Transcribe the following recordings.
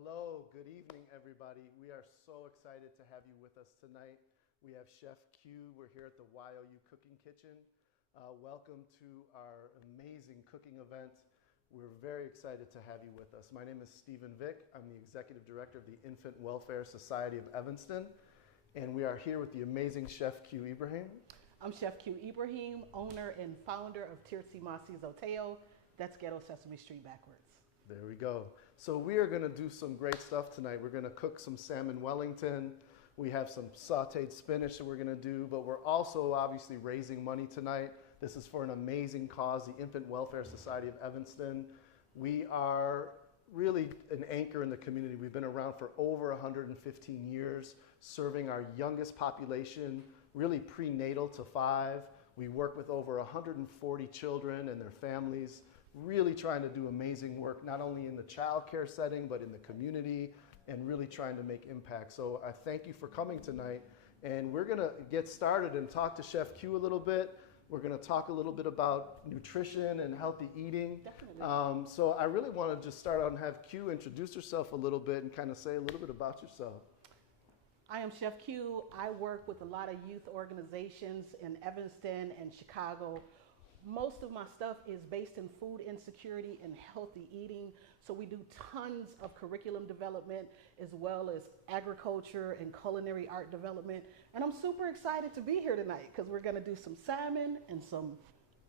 Hello, good evening, everybody. We are so excited to have you with us tonight. We have Chef Q. We're here at the YOU Cooking Kitchen. Welcome to our amazing cooking event. We're very excited to have you with us. My name is Stephen Vick. I'm the Executive Director of the Infant Welfare Society of Evanston. And we are here with the amazing Chef Q Ibrahim. I'm Chef Q Ibrahim, owner and founder of Tirsi Masi's Hotel. That's Ghetto Sesame Street backwards. There we go. So we are going to do some great stuff tonight. We're going to cook some salmon Wellington. We have some sauteed spinach that we're going to do, but we're also obviously raising money tonight. This is for an amazing cause, the Infant Welfare Society of Evanston. We are really an anchor in the community. We've been around for over 115 years, serving our youngest population, really prenatal to 5. We work with over 140 children and their families, really trying to do amazing work, not only in the child care setting, but in the community, and really trying to make impact. So I thank you for coming tonight. And we're gonna get started and talk to Chef Q a little bit. We're gonna talk a little bit about nutrition and healthy eating. Definitely. So I really wanna just start out and have Q introduce herself a little bit and kind of say a little bit about yourself. I am Chef Q. I work with a lot of youth organizations in Evanston and Chicago. Most of my stuff is based in food insecurity and healthy eating. So we do tons of curriculum development as well as agriculture and culinary art development. And I'm super excited to be here tonight because we're gonna do some salmon and some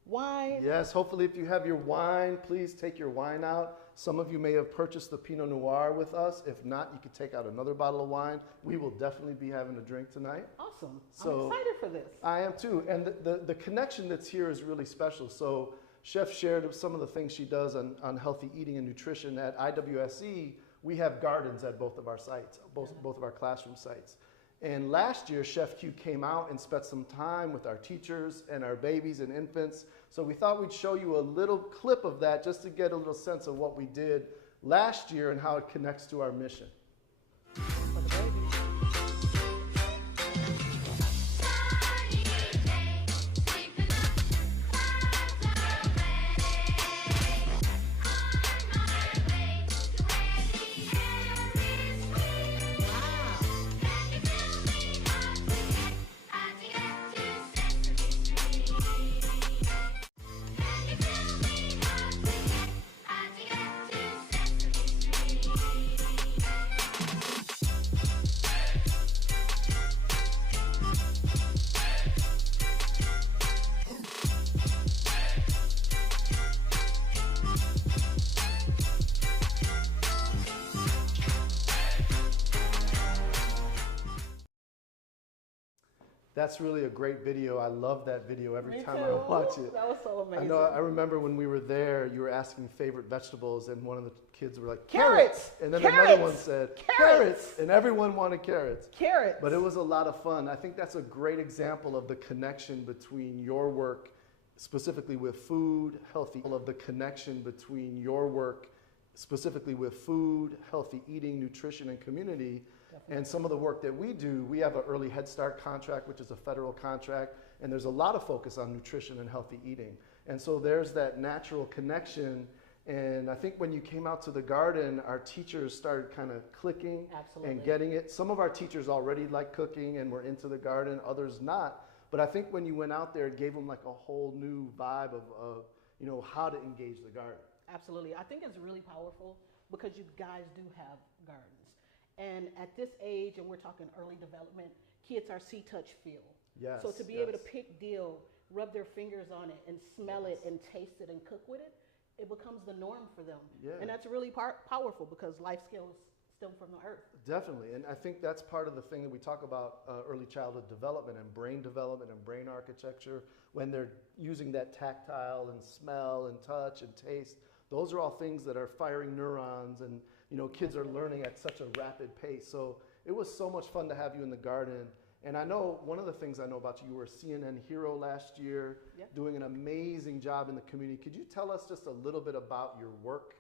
wine. Yes, hopefully if you have your wine, please take your wine out. Some of you may have purchased the Pinot Noir with us. If not, you could take out another bottle of wine. We will definitely be having a drink tonight. Awesome. So, I'm excited for this. I am too. And the connection that's here is really special. So Chef shared some of the things she does on healthy eating and nutrition. At IWSE, we have gardens at both of our sites, both of our classroom sites. And last year, Chef Q came out and spent some time with our teachers and our babies and infants. So we thought we'd show you a little clip of that just to get a little sense of what we did last year and how it connects to our mission. For the babies. That's really a great video. I love that video every Me time too. I watch it. That was so amazing. I know. I remember when we were there, you were asking favorite vegetables, and one of the kids were like, Carrots! And then Carrots! another one said, Carrots! And everyone wanted carrots. Carrots. But it was a lot of fun. I think that's a great example of the connection between your work, specifically with food, healthy eating, nutrition, and community. Definitely. And some of the work that we do, we have an early Head Start contract, which is a federal contract, and there's a lot of focus on nutrition and healthy eating. And so there's that natural connection. And I think when you came out to the garden, our teachers started kind of clicking Absolutely. and getting it. Some of our teachers already like cooking and were into the garden, others not. But I think when you went out there, it gave them like a whole new vibe of how to engage the garden. Absolutely. I think it's really powerful because you guys do have gardens. And at this age, and we're talking early development, kids are see, touch, feel. Yes. So to be able to pick, deal, rub their fingers on it and smell it and taste it and cook with it, it becomes the norm for them. Yeah. And that's really powerful because life skills stem from the earth. Definitely. And I think that's part of the thing that we talk about early childhood development and brain architecture, when they're using that tactile and smell and touch and taste. Those are all things that are firing neurons, and kids are learning at such a rapid pace. So it was so much fun to have you in the garden. And I know one of the things I know about you were a CNN hero last year, doing an amazing job in the community. Could you tell us just a little bit about your work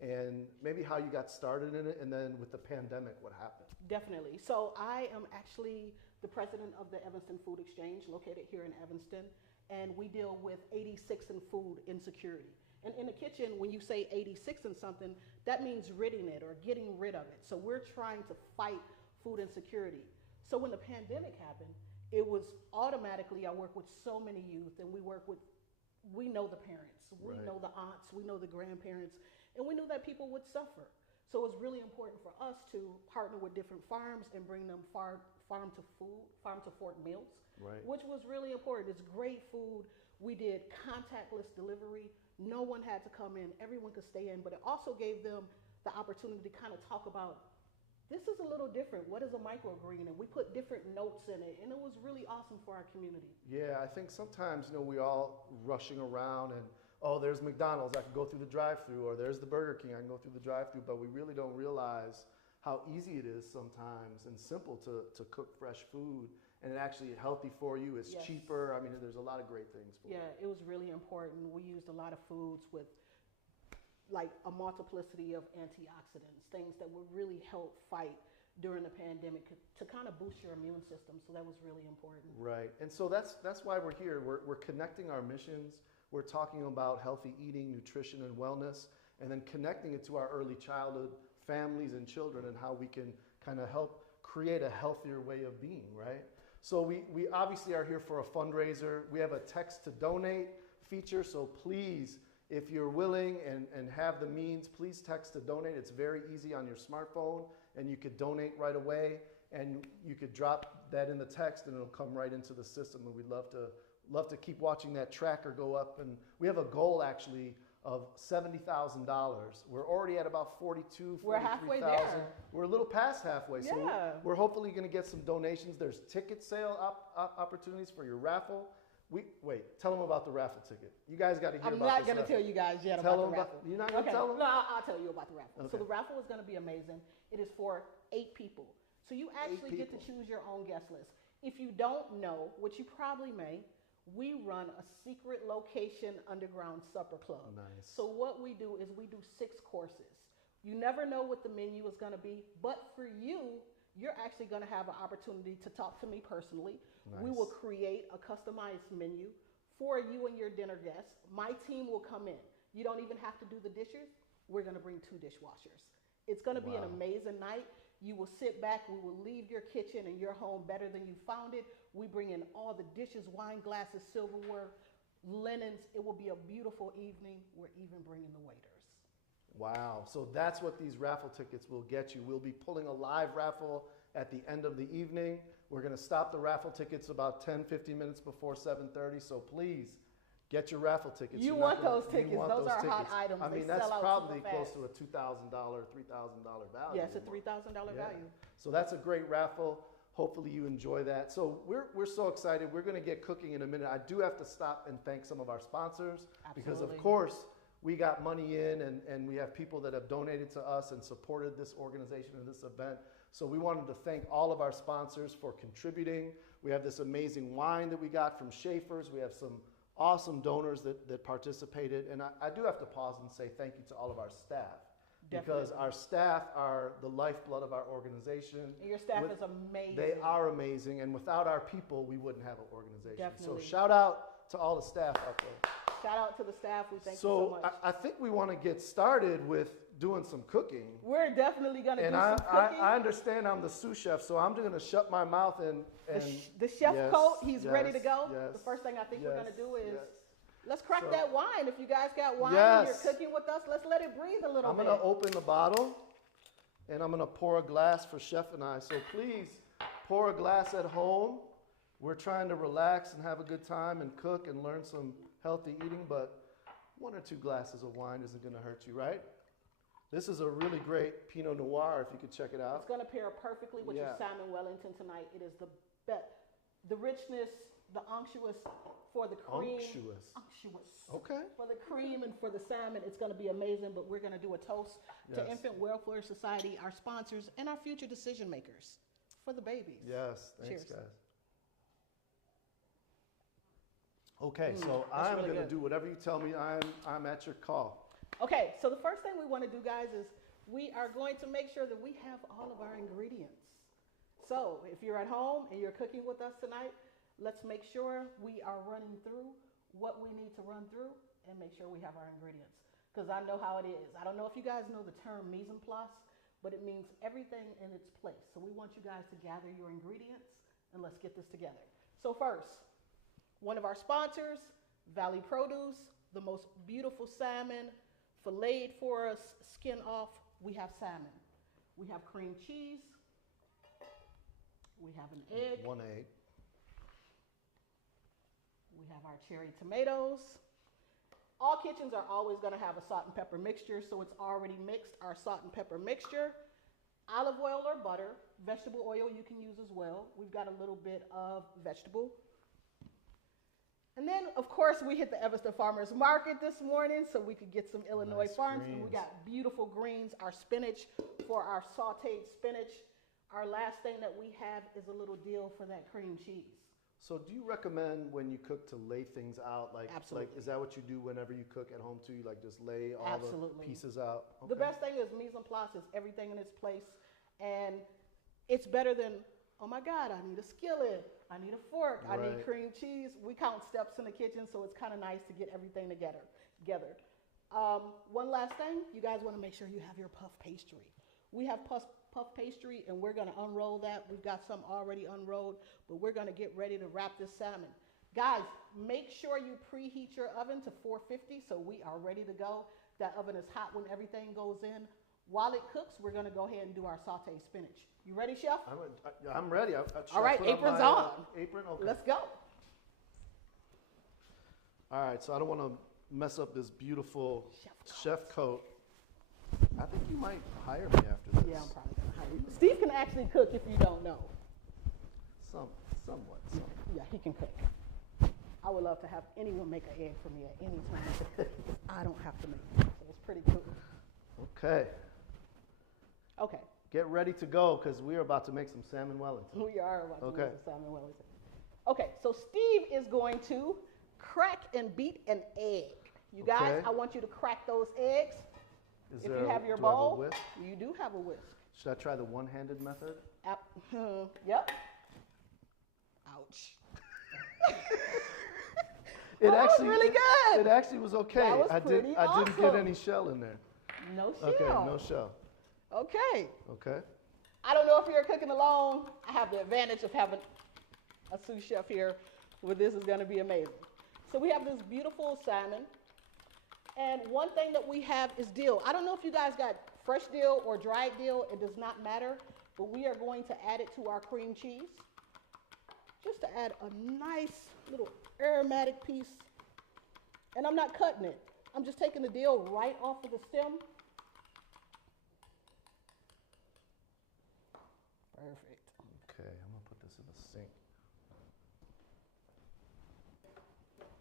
and maybe how you got started in it, and then with the pandemic, what happened? Definitely. So I am actually the president of the Evanston Food Exchange located here in Evanston, and we deal with 86 in food insecurity. And in the kitchen, when you say 86 and something, that means ridding it or getting rid of it. So we're trying to fight food insecurity. So when the pandemic happened, it was automatically, I work with so many youth, and we know the parents, we know the aunts, we know the grandparents, and we knew that people would suffer. So it was really important for us to partner with different farms and bring them farm to fork meals, which was really important. It's great food. We did contactless delivery. No one had to come in. Everyone could stay in, but it also gave them the opportunity to kind of talk about, this is a little different. What is a microgreen? And we put different notes in it, and it was really awesome for our community. Yeah, I think sometimes, we all rushing around and, oh, there's McDonald's, I can go through the drive-thru, or there's the Burger King, I can go through the drive-thru, but we really don't realize how easy it is sometimes and simple to cook fresh food, and it actually healthy for you. It's cheaper. I mean, there's a lot of great things for it. Yeah, it was really important. We used a lot of foods with like a multiplicity of antioxidants, things that would really help fight during the pandemic to kind of boost your immune system. So that was really important. Right. And so that's why we're here. We're connecting our missions. We're talking about healthy eating, nutrition, and wellness, and then connecting it to our early childhood families and children and how we can kind of help create a healthier way of being, right? So we obviously are here for a fundraiser. We have a text to donate feature, so please, if you're willing and have the means, please text to donate. It's very easy on your smartphone, and you could donate right away, and you could drop that in the text, and it'll come right into the system, and we'd love to keep watching that tracker go up. And we have a goal, actually, of $70,000. We're already at about 42, 43,000. We're halfway there. We're a little past halfway, so we're hopefully going to get some donations. There's ticket sale opportunities for your raffle. Wait, tell them about the raffle ticket. You guys got to hear about this. I'm not going to tell you guys yet about the raffle. You're not going to tell them? No, I'll tell you about the raffle. Okay. So the raffle is going to be amazing. It is for 8 people. So you actually get to choose your own guest list. If you don't know, which you probably may, we run a secret location underground supper club. Nice. So what we do is we do 6 courses. You never know what the menu is going to be, but for you, you're actually going to have an opportunity to talk to me personally. Nice. We will create a customized menu for you and your dinner guests. My team will come in. You don't even have to do the dishes. We're going to bring 2 dishwashers. It's going to be an amazing night. You will sit back. We will leave your kitchen and your home better than you found it. We bring in all the dishes, wine glasses, silverware, linens. It will be a beautiful evening. We're even bringing the waiters. Wow. So that's what these raffle tickets will get you. We'll be pulling a live raffle at the end of the evening. We're going to stop the raffle tickets about 10, 15 minutes before 7:30. So please get your raffle tickets. You want those tickets. Those are hot items. I mean, that's probably close to a $2,000, $3,000 value. Yes, a $3,000 value. So that's a great raffle. Hopefully you enjoy that. So we're so excited. We're going to get cooking in a minute. I do have to stop and thank some of our sponsors. Absolutely. Because, of course, we got money in, and we have people that have donated to us and supported this organization and this event. So we wanted to thank all of our sponsors for contributing. We have this amazing wine that we got from Schaefer's. We have some awesome donors that participated. And I do have to pause and say thank you to all of our staff. Definitely. Because our staff are the lifeblood of our organization. And your staff is amazing. They are amazing. And without our people, we wouldn't have an organization. Definitely. So shout out to all the staff out there. Shout out to the staff. We thank you so much. So I think we want to get started with doing some cooking. We're definitely going to do some cooking. I understand I'm the sous chef, so I'm going to shut my mouth and the chef coat, he's ready to go. Yes, the first thing I think we're going to do is let's crack that wine. If you guys got wine and you're cooking with us, let's let it breathe a little bit. I'm going to open the bottle, and I'm going to pour a glass for Chef and I. So please pour a glass at home. We're trying to relax and have a good time and cook and learn some healthy eating, but 1 or 2 glasses of wine isn't going to hurt you, right? This is a really great Pinot Noir, if you could check it out. It's going to pair perfectly with your salmon Wellington tonight. It is the richness, the unctuous for the cream. Unctuous. Okay. For the cream and for the salmon, it's going to be amazing, but we're going to do a toast to Infant Welfare Society, our sponsors, and our future decision makers for the babies. Yes. Thanks, Cheers. guys. Okay, so I'm going to do whatever you tell me. I'm at your call. Okay, so the first thing we want to do, guys, is we are going to make sure that we have all of our ingredients. So if you're at home and you're cooking with us tonight, let's make sure we are running through what we need to run through, and make sure we have our ingredients. Because I know how it is. I don't know if you guys know the term mise en place, but it means everything in its place. So we want you guys to gather your ingredients and let's get this together. So first, one of our sponsors, Valley Produce, the most beautiful salmon, filleted for us, skin off. We have salmon. We have cream cheese. We have an egg. 1 egg. We have our cherry tomatoes. All kitchens are always going to have a salt and pepper mixture, so it's already mixed, our salt and pepper mixture. Olive oil or butter, vegetable oil you can use as well. We've got a little bit of vegetable. And then, of course, we hit the Evanston Farmers Market this morning so we could get some Illinois farms. And we got beautiful greens, our spinach for our sauteed spinach. Our last thing that we have is a little deal for that cream cheese. So do you recommend when you cook to lay things out? Absolutely. Is that what you do whenever you cook at home too? You just lay all Absolutely. The pieces out? Okay. The best thing is mise en place is everything in its place. And it's better than, oh my God, I need a skillet, I need a fork, I need cream cheese. We count steps in the kitchen, so it's kind of nice to get everything together. One last thing, you guys want to make sure you have your puff pastry. We have puff pastry, and we're going to unroll that. We've got some already unrolled, but we're going to get ready to wrap this salmon. Guys, make sure you preheat your oven to 450 so we are ready to go. That oven is hot when everything goes in. While it cooks, we're going to go ahead and do our sauteed spinach. You ready, Chef? I'm ready. All right, apron's on. Apron? Okay. Let's go. All right, so I don't want to mess up this beautiful chef coat. I think you might hire me after this. Yeah, I'm probably going to hire you. Steve can actually cook if you don't know. Somewhat. Yeah, he can cook. I would love to have anyone make an egg for me at any time. I don't have to make it, so it's pretty cool. Okay. Okay. Get ready to go because we're about to make some salmon Wellington. We are about to make some salmon Wellington. Okay, so Steve is going to crack and beat an egg. You guys, I want you to crack those eggs. If you have your bowl, you do have a whisk. Should I try the one-handed method? Yep. Ouch. It was really good. It actually was okay. That was I didn't get any shell in there. No shell. Okay, no shell. Okay. Okay. I don't know if you're cooking alone. I have the advantage of having a sous chef here where this is going to be amazing. So we have this beautiful salmon. And one thing that we have is dill. I don't know if you guys got fresh dill or dried dill. It does not matter. But we are going to add it to our cream cheese. Just to add a nice little aromatic piece. And I'm not cutting it. I'm just taking the dill right off of the stem. Perfect. Okay, I'm going to put this in the sink.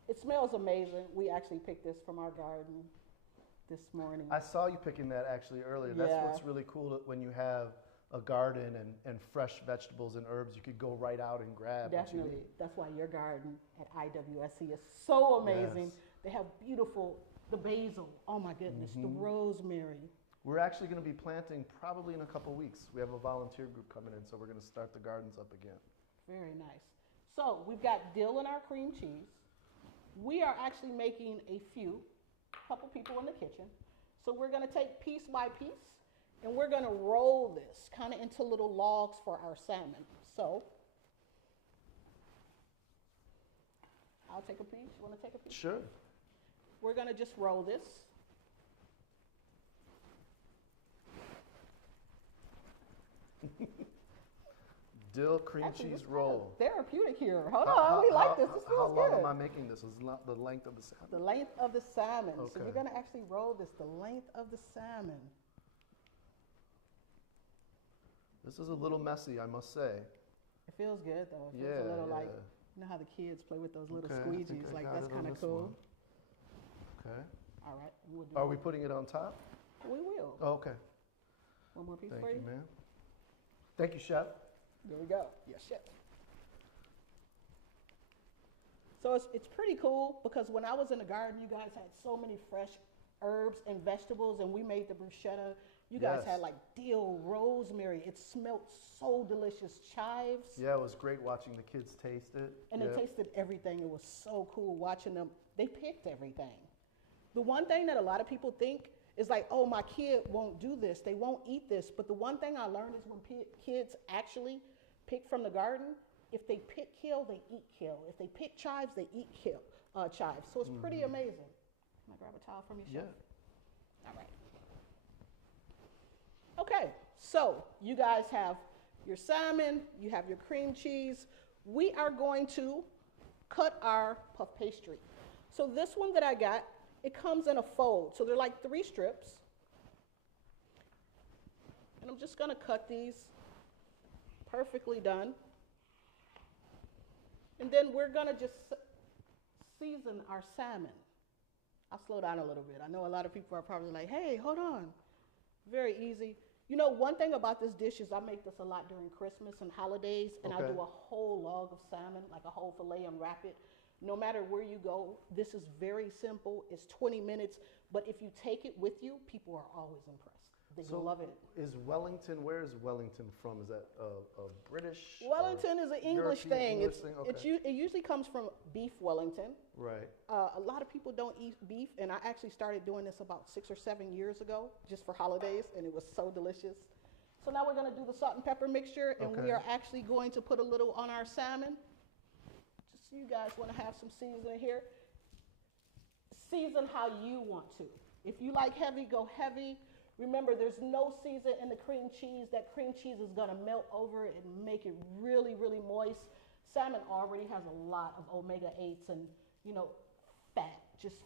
It smells amazing. We actually picked this from our garden this morning. I saw you picking that actually earlier. That's what's really cool when you have a garden and fresh vegetables and herbs. You could go right out and grab. Definitely. That's why your garden at IWSE is so amazing. Yes. They have beautiful, the basil. Oh my goodness, the rosemary. We're actually going to be planting probably in a couple weeks. We have a volunteer group coming in, so we're going to start the gardens up again. Very nice. So we've got dill in our cream cheese. We are actually making a couple people in the kitchen. So we're going to take piece by piece, and we're going to roll this kind of into little logs for our salmon. So I'll take a piece. You want to take a piece? Sure. We're going to just roll this. Dill cream cheese roll. Therapeutic here. Hold on, we like this. This feels good. How long am I making this? Is the length of the salmon? The length of the salmon. Okay. So we're going to actually roll this the length of the salmon. This is a little messy, I must say. It feels good though. It feels a little like, you know how the kids play with those little squeegees? Like that's kind of cool. Okay. All right. Are we putting it on top? We will. Oh, okay. One more piece for you. Thank you, ma'am. Thank you, Chef. There we go. Yes, Chef. So it's pretty cool because when I was in the garden, you guys had so many fresh herbs and vegetables, and we made the bruschetta. You guys had like dill, rosemary. It smelled so delicious. Chives. Yeah, it was great watching the kids taste it. And they tasted everything. It was so cool watching them. They picked everything. The one thing that a lot of people think is like, oh, my kid won't do this. They won't eat this. But the one thing I learned is when kids actually pick from the garden, if they pick kale, they eat kale. If they pick chives, they eat chives. So it's pretty amazing. Can I grab a towel from you, Chef? Yeah. All right. Okay, so you guys have your salmon, you have your cream cheese. We are going to cut our puff pastry. So this one that I got, it comes in a fold. So they're like 3 strips. And I'm just gonna cut these perfectly done. And then we're gonna just season our salmon. I'll slow down a little bit. I know a lot of people are probably like, hey, hold on. Very easy. You know, one thing about this dish is I make this a lot during Christmas and holidays, and I'll do a whole log of salmon, like a whole fillet, and wrap it. No matter where you go, this is very simple. It's 20 minutes, but if you take it with you, people are always impressed. They love it. Is Wellington, where is Wellington from? Is that a British? Wellington is an English thing. Okay. It usually comes from beef Wellington. Right. A lot of people don't eat beef, and I actually started doing this about 6 or 7 years ago, just for holidays, and it was so delicious. So now we're going to do the salt and pepper mixture, and we are actually going to put a little on our salmon. Just so you guys want to have some seasoning here. Season how you want to. If you like heavy, go heavy. Remember, there's no season in the cream cheese. That cream cheese is going to melt over it and make it really, really moist. Salmon already has a lot of omega-8s and, you know, fat, just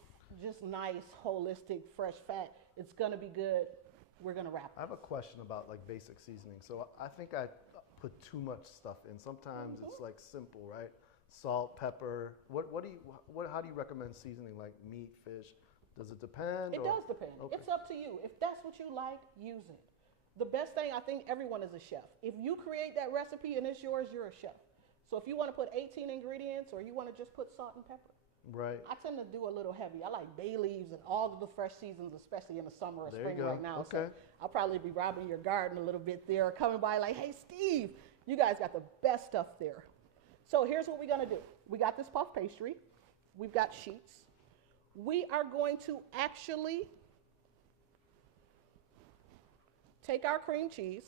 nice, holistic, fresh fat. It's going to be good. We're going to wrap it. I have a question about like basic seasoning. So I think I put too much stuff in. Sometimes it's like simple, right? Salt, pepper. How do you recommend seasoning, like meat, fish? Does it depend? It does depend. Okay. It's up to you. If that's what you like, use it. The best thing, I think everyone is a chef. If you create that recipe and it's yours, you're a chef. So if you want to put 18 ingredients or you want to just put salt and pepper. Right. I tend to do a little heavy. I like bay leaves and all of the fresh seasons, especially in the summer or spring right now. Okay. So I'll probably be robbing your garden a little bit there, coming by like, hey, Steve, you guys got the best stuff there. So here's what we're going to do. We got this puff pastry. We've got sheets. We are going to actually take our cream cheese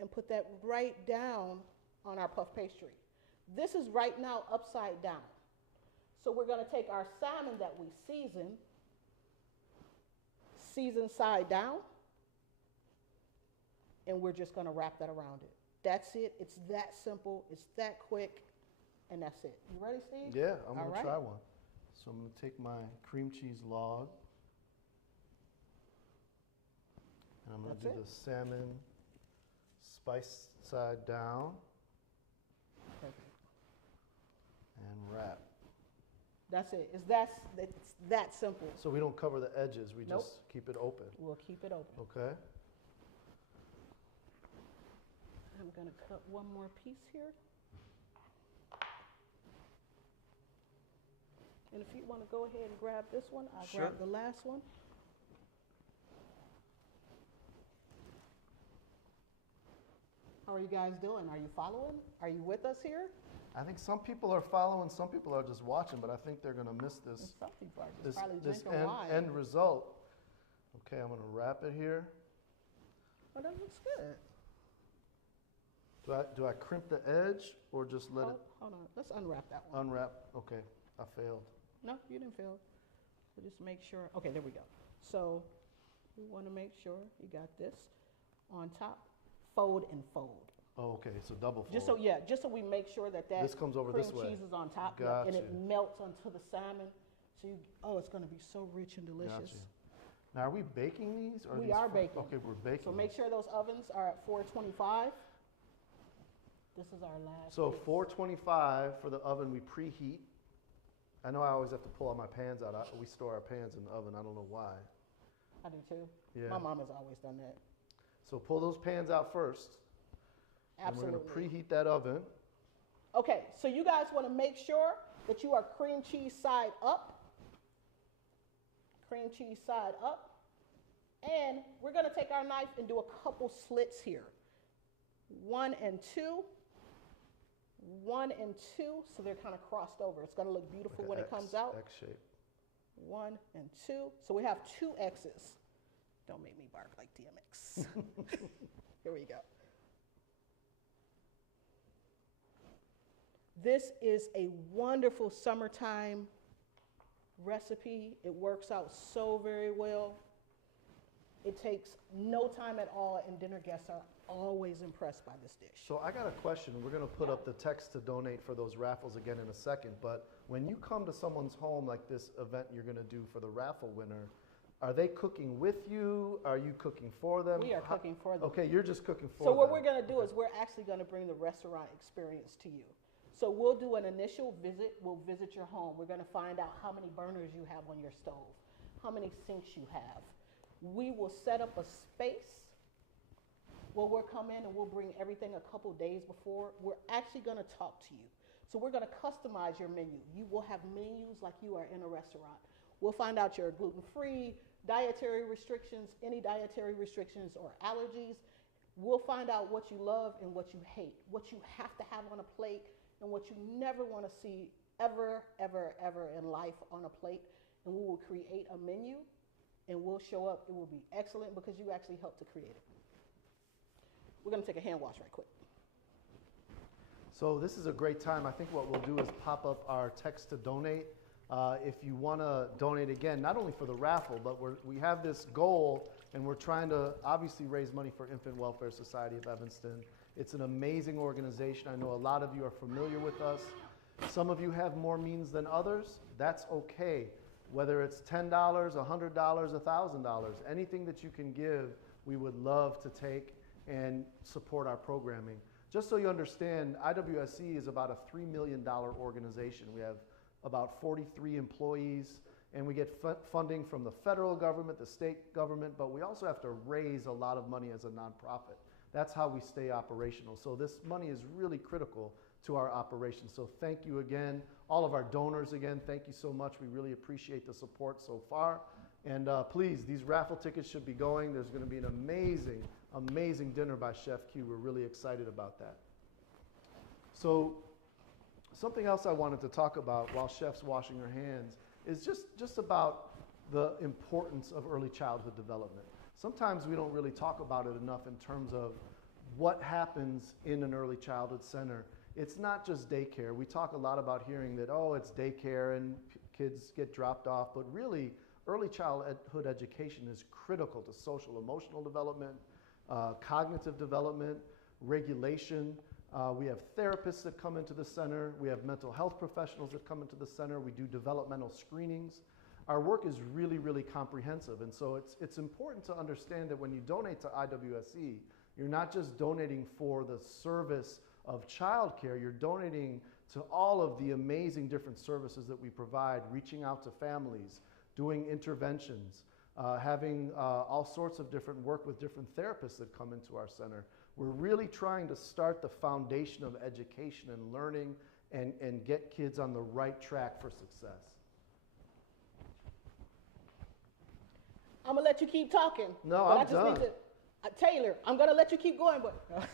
and put that right down on our puff pastry. This is right now upside down. So we're going to take our salmon that we season side down, and we're just going to wrap that around it. That's it. It's that simple. It's that quick. And that's it. You ready, Steve? Yeah, I'm going to try one. So I'm going to take my cream cheese log. And I'm going to do the salmon spice side down. Perfect. And wrap. That's it. It's that simple. So we don't cover the edges. We just keep it open. We'll keep it open. Okay. I'm going to cut one more piece here. And if you want to go ahead and grab this one, I'll grab the last one. How are you guys doing? Are you following? Are you with us here? I think some people are following, some people are just watching, but I think they're going to miss this. And some people are just probably drinking wine. End result. Okay, I'm going to wrap it here. Well, that looks good. Do I crimp the edge or just let it? Hold on. Let's unwrap that one. Unwrap. Okay, I failed. No, you didn't fail. So just make sure. Okay, there we go. So we want to make sure you got this on top. Fold and fold. Oh, okay, so double fold. Just so we make sure that this comes over cream this way. cheese is on top Gotcha. and it melts onto the salmon. So it's going to be so rich and delicious. Gotcha. Now, are we baking these? Or we are baking. Okay, we're baking. So make sure those ovens are at 425. This is our last. So piece. 425 for the oven, we preheat. I know I always have to pull all my pans out. We store our pans in the oven. I don't know why. I do too. Yeah. My mom has always done that. So pull those pans out first. Absolutely. And we're going to preheat that oven. Okay, so you guys want to make sure that you are cream cheese side up. Cream cheese side up. And we're going to take our knife and do a couple slits here. 1 and 2. 1 and 2, so they're kind of crossed over. It's going to look beautiful Like when a it comes out. X shape. 1 and 2. So we have 2 X's. Don't make me bark like DMX. Here we go. This is a wonderful summertime recipe. It works out so very well. It takes no time at all, and dinner guests are always impressed by this dish. So I got a question. We're going to put up the text to donate for those raffles again in a second. But when you come to someone's home like this event you're going to do for the raffle winner, are they cooking with you? Are you cooking for them? We are cooking for them. Okay, you're just cooking for them. So what them. we're going to do is we're actually going to bring the restaurant experience to you. So we'll do an initial visit. We'll visit your home. We're going to find out how many burners you have on your stove, how many sinks you have. We will set up a space where we'll come in and we'll bring everything a couple days before. We're actually going to talk to you. So we're going to customize your menu. You will have menus like you are in a restaurant. We'll find out your gluten-free, dietary restrictions, any dietary restrictions or allergies. We'll find out what you love and what you hate, what you have to have on a plate and what you never want to see ever, ever, ever in life on a plate. And we will create a menu and we'll show up. It will be excellent because you actually helped to create it. We're going to take a hand wash right quick. So this is a great time. I think what we'll do is pop up our text to donate. If you want to donate again, not only for the raffle, but we have this goal and we're trying to obviously raise money for Infant Welfare Society of Evanston. It's an amazing organization. I know a lot of you are familiar with us. Some of you have more means than others. That's okay. Whether it's $10, $100, $1,000, anything that you can give, we would love to take and support our programming. Just so you understand, IWSE is about a $3 million organization. We have about 43 employees, and we get funding from the federal government, the state government, but we also have to raise a lot of money as a nonprofit. That's how we stay operational. So this money is really critical to our operation. So thank you again. All of our donors again, thank you so much. We really appreciate the support so far. And please, these raffle tickets should be going. There's going to be an amazing, amazing dinner by Chef Q. We're really excited about that. So something else I wanted to talk about while Chef's washing her hands is just about the importance of early childhood development. Sometimes we don't really talk about it enough in terms of what happens in an early childhood center. It's not just daycare. We talk a lot about hearing that, oh, it's daycare and kids get dropped off, but really early childhood education is critical to social emotional development, cognitive development, regulation. We have therapists that come into the center. We have mental health professionals that come into the center. We do developmental screenings. Our work is really, really comprehensive. And so it's important to understand that when you donate to IWSE, you're not just donating for the service of childcare, you're donating to all of the amazing different services that we provide, reaching out to families, doing interventions, having all sorts of different work with different therapists that come into our center. We're really trying to start the foundation of education and learning and get kids on the right track for success. I'm going to let you keep talking. No, I'm done. Taylor, I'm going to let you keep going, but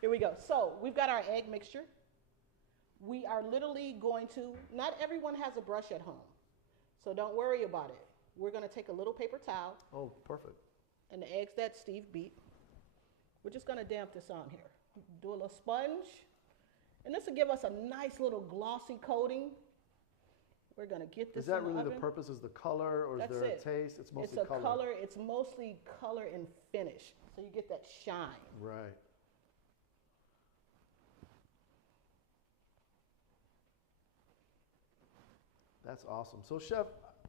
here we go. So we've got our egg mixture. We are literally going to, not everyone has a brush at home, so don't worry about it. We're going to take a little paper towel. Oh, perfect. And the eggs that Steve beat. We're just going to damp this on here. Do a little sponge. And this will give us a nice little glossy coating. We're going to get this in the oven. Is that really the purpose? Is the color or is there a taste? It's mostly color. It's a color. It's mostly color and finish. So you get that shine. Right. That's awesome. So Chef,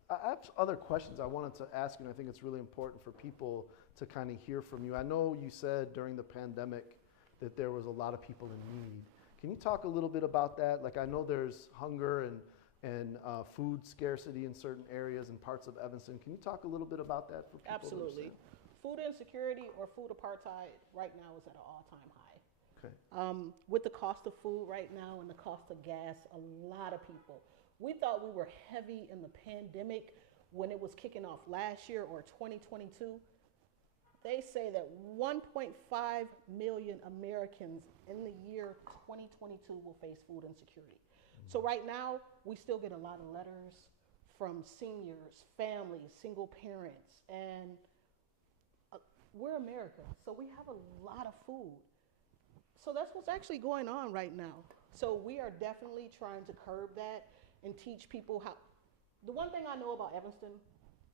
I have other questions I wanted to ask you, and I think it's really important for people to kind of hear from you. I know you said during the pandemic that there was a lot of people in need. Can you talk a little bit about that? Like, I know there's hunger and food scarcity in certain areas and parts of Evanston. Can you talk a little bit about that for people? Absolutely. Food insecurity or food apartheid right now is at an all-time high. Okay. With the cost of food right now and the cost of gas, a lot of people. We thought we were heavy in the pandemic when it was kicking off last year or 2022. They say that 1.5 million Americans in the year 2022 will face food insecurity. So right now, we still get a lot of letters from seniors, families, single parents, and we're America, so we have a lot of food. So that's what's actually going on right now. So we are definitely trying to curb that and teach people how. The one thing I know about Evanston,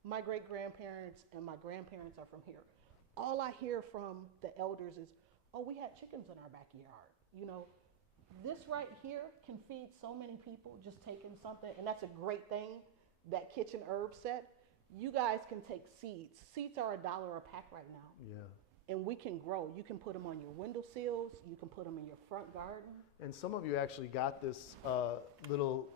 my great-grandparents and my grandparents are from here. All I hear from the elders is, oh, we had chickens in our backyard. You know, this right here can feed so many people just taking something, and that's a great thing, that kitchen herb set. You guys can take seeds. Seeds are $1 a pack right now. Yeah. And we can grow. You can put them on your windowsills. You can put them in your front garden. And some of you actually got this little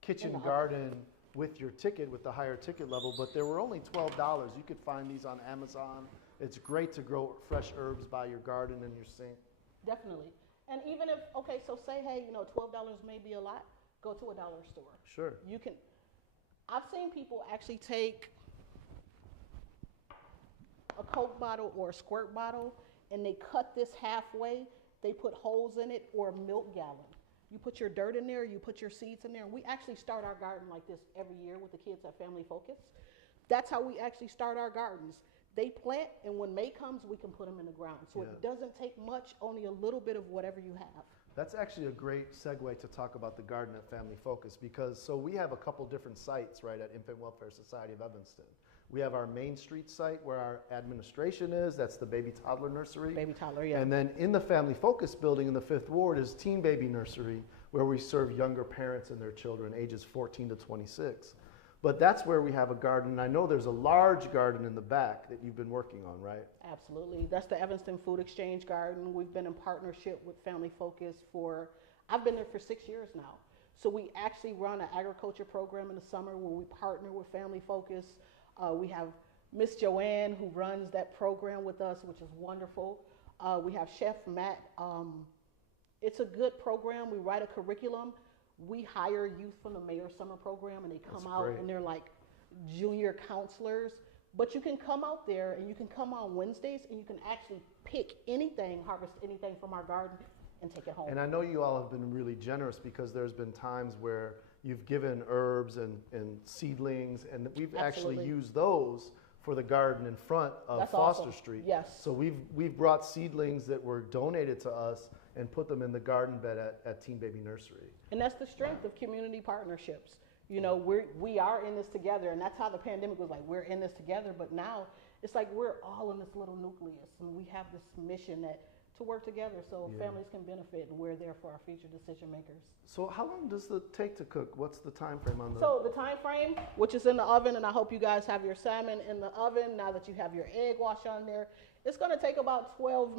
kitchen garden with your ticket, with the higher ticket level, but they were only $12. You could find these on Amazon. It's great to grow fresh herbs by your garden and your sink. Definitely. And even if, okay, so say, hey, you know, $12 may be a lot, go to a dollar store. Sure. You can, I've seen people actually take a Coke bottle or a squirt bottle and they cut this halfway, they put holes in it, or a milk gallon. You put your dirt in there, you put your seeds in there, and we actually start our garden like this every year with the kids at Family Focus. That's how we actually start our gardens. They plant, and when May comes, we can put them in the ground. So it doesn't take much, only a little bit of whatever you have. That's actually a great segue to talk about the garden at Family Focus, because so we have a couple different sites, right, at Infant Welfare Society of Evanston. We have our Main Street site where our administration is. That's the baby toddler nursery. Baby toddler, yeah. And then in the Family Focus building in the 5th Ward is Teen Baby Nursery, where we serve younger parents and their children, ages 14 to 26. But that's where we have a garden. And I know there's a large garden in the back that you've been working on, right? Absolutely. That's the Evanston Food Exchange Garden. We've been in partnership with Family Focus for, I've been there for 6 years now. So we actually run an agriculture program in the summer where we partner with Family Focus. We have Miss Joanne who runs that program with us, which is wonderful. We have Chef Matt. It's a good program. We write a curriculum. We hire youth from the Mayor's Summer Program, and they come out and they're like junior counselors. But you can come out there and you can come on Wednesdays and you can actually pick anything, harvest anything from our garden and take it home. And I know you all have been really generous, because there's been times where you've given herbs and seedlings, and we've actually used those for the garden in front of Foster Street. Yes. So we've brought seedlings that were donated to us and put them in the garden bed at Teen Baby Nursery. And that's the strength of community partnerships. You know, we are in this together, and that's how the pandemic was like, we're in this together, but now it's like we're all in this little nucleus, and we have this mission to work together so families can benefit, and we're there for our future decision makers. So how long does it take to cook? What's the time frame on the? So the time frame, which is in the oven, and I hope you guys have your salmon in the oven now that you have your egg wash on there. It's going to take about 12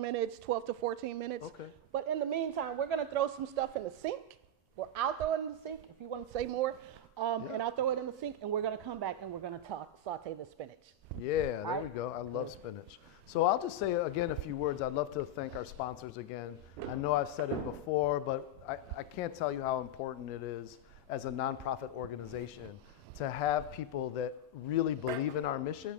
to 14 minutes. Okay. But in the meantime, we're going to throw some stuff in the sink, or I'll throw it in the sink if you want to say more. And I'll throw it in the sink, and we're going to come back and we're going to saute the spinach. Yeah, there we go. I love spinach. So I'll just say again a few words. I'd love to thank our sponsors again. I know I've said it before, but I can't tell you how important it is as a nonprofit organization to have people that really believe in our mission,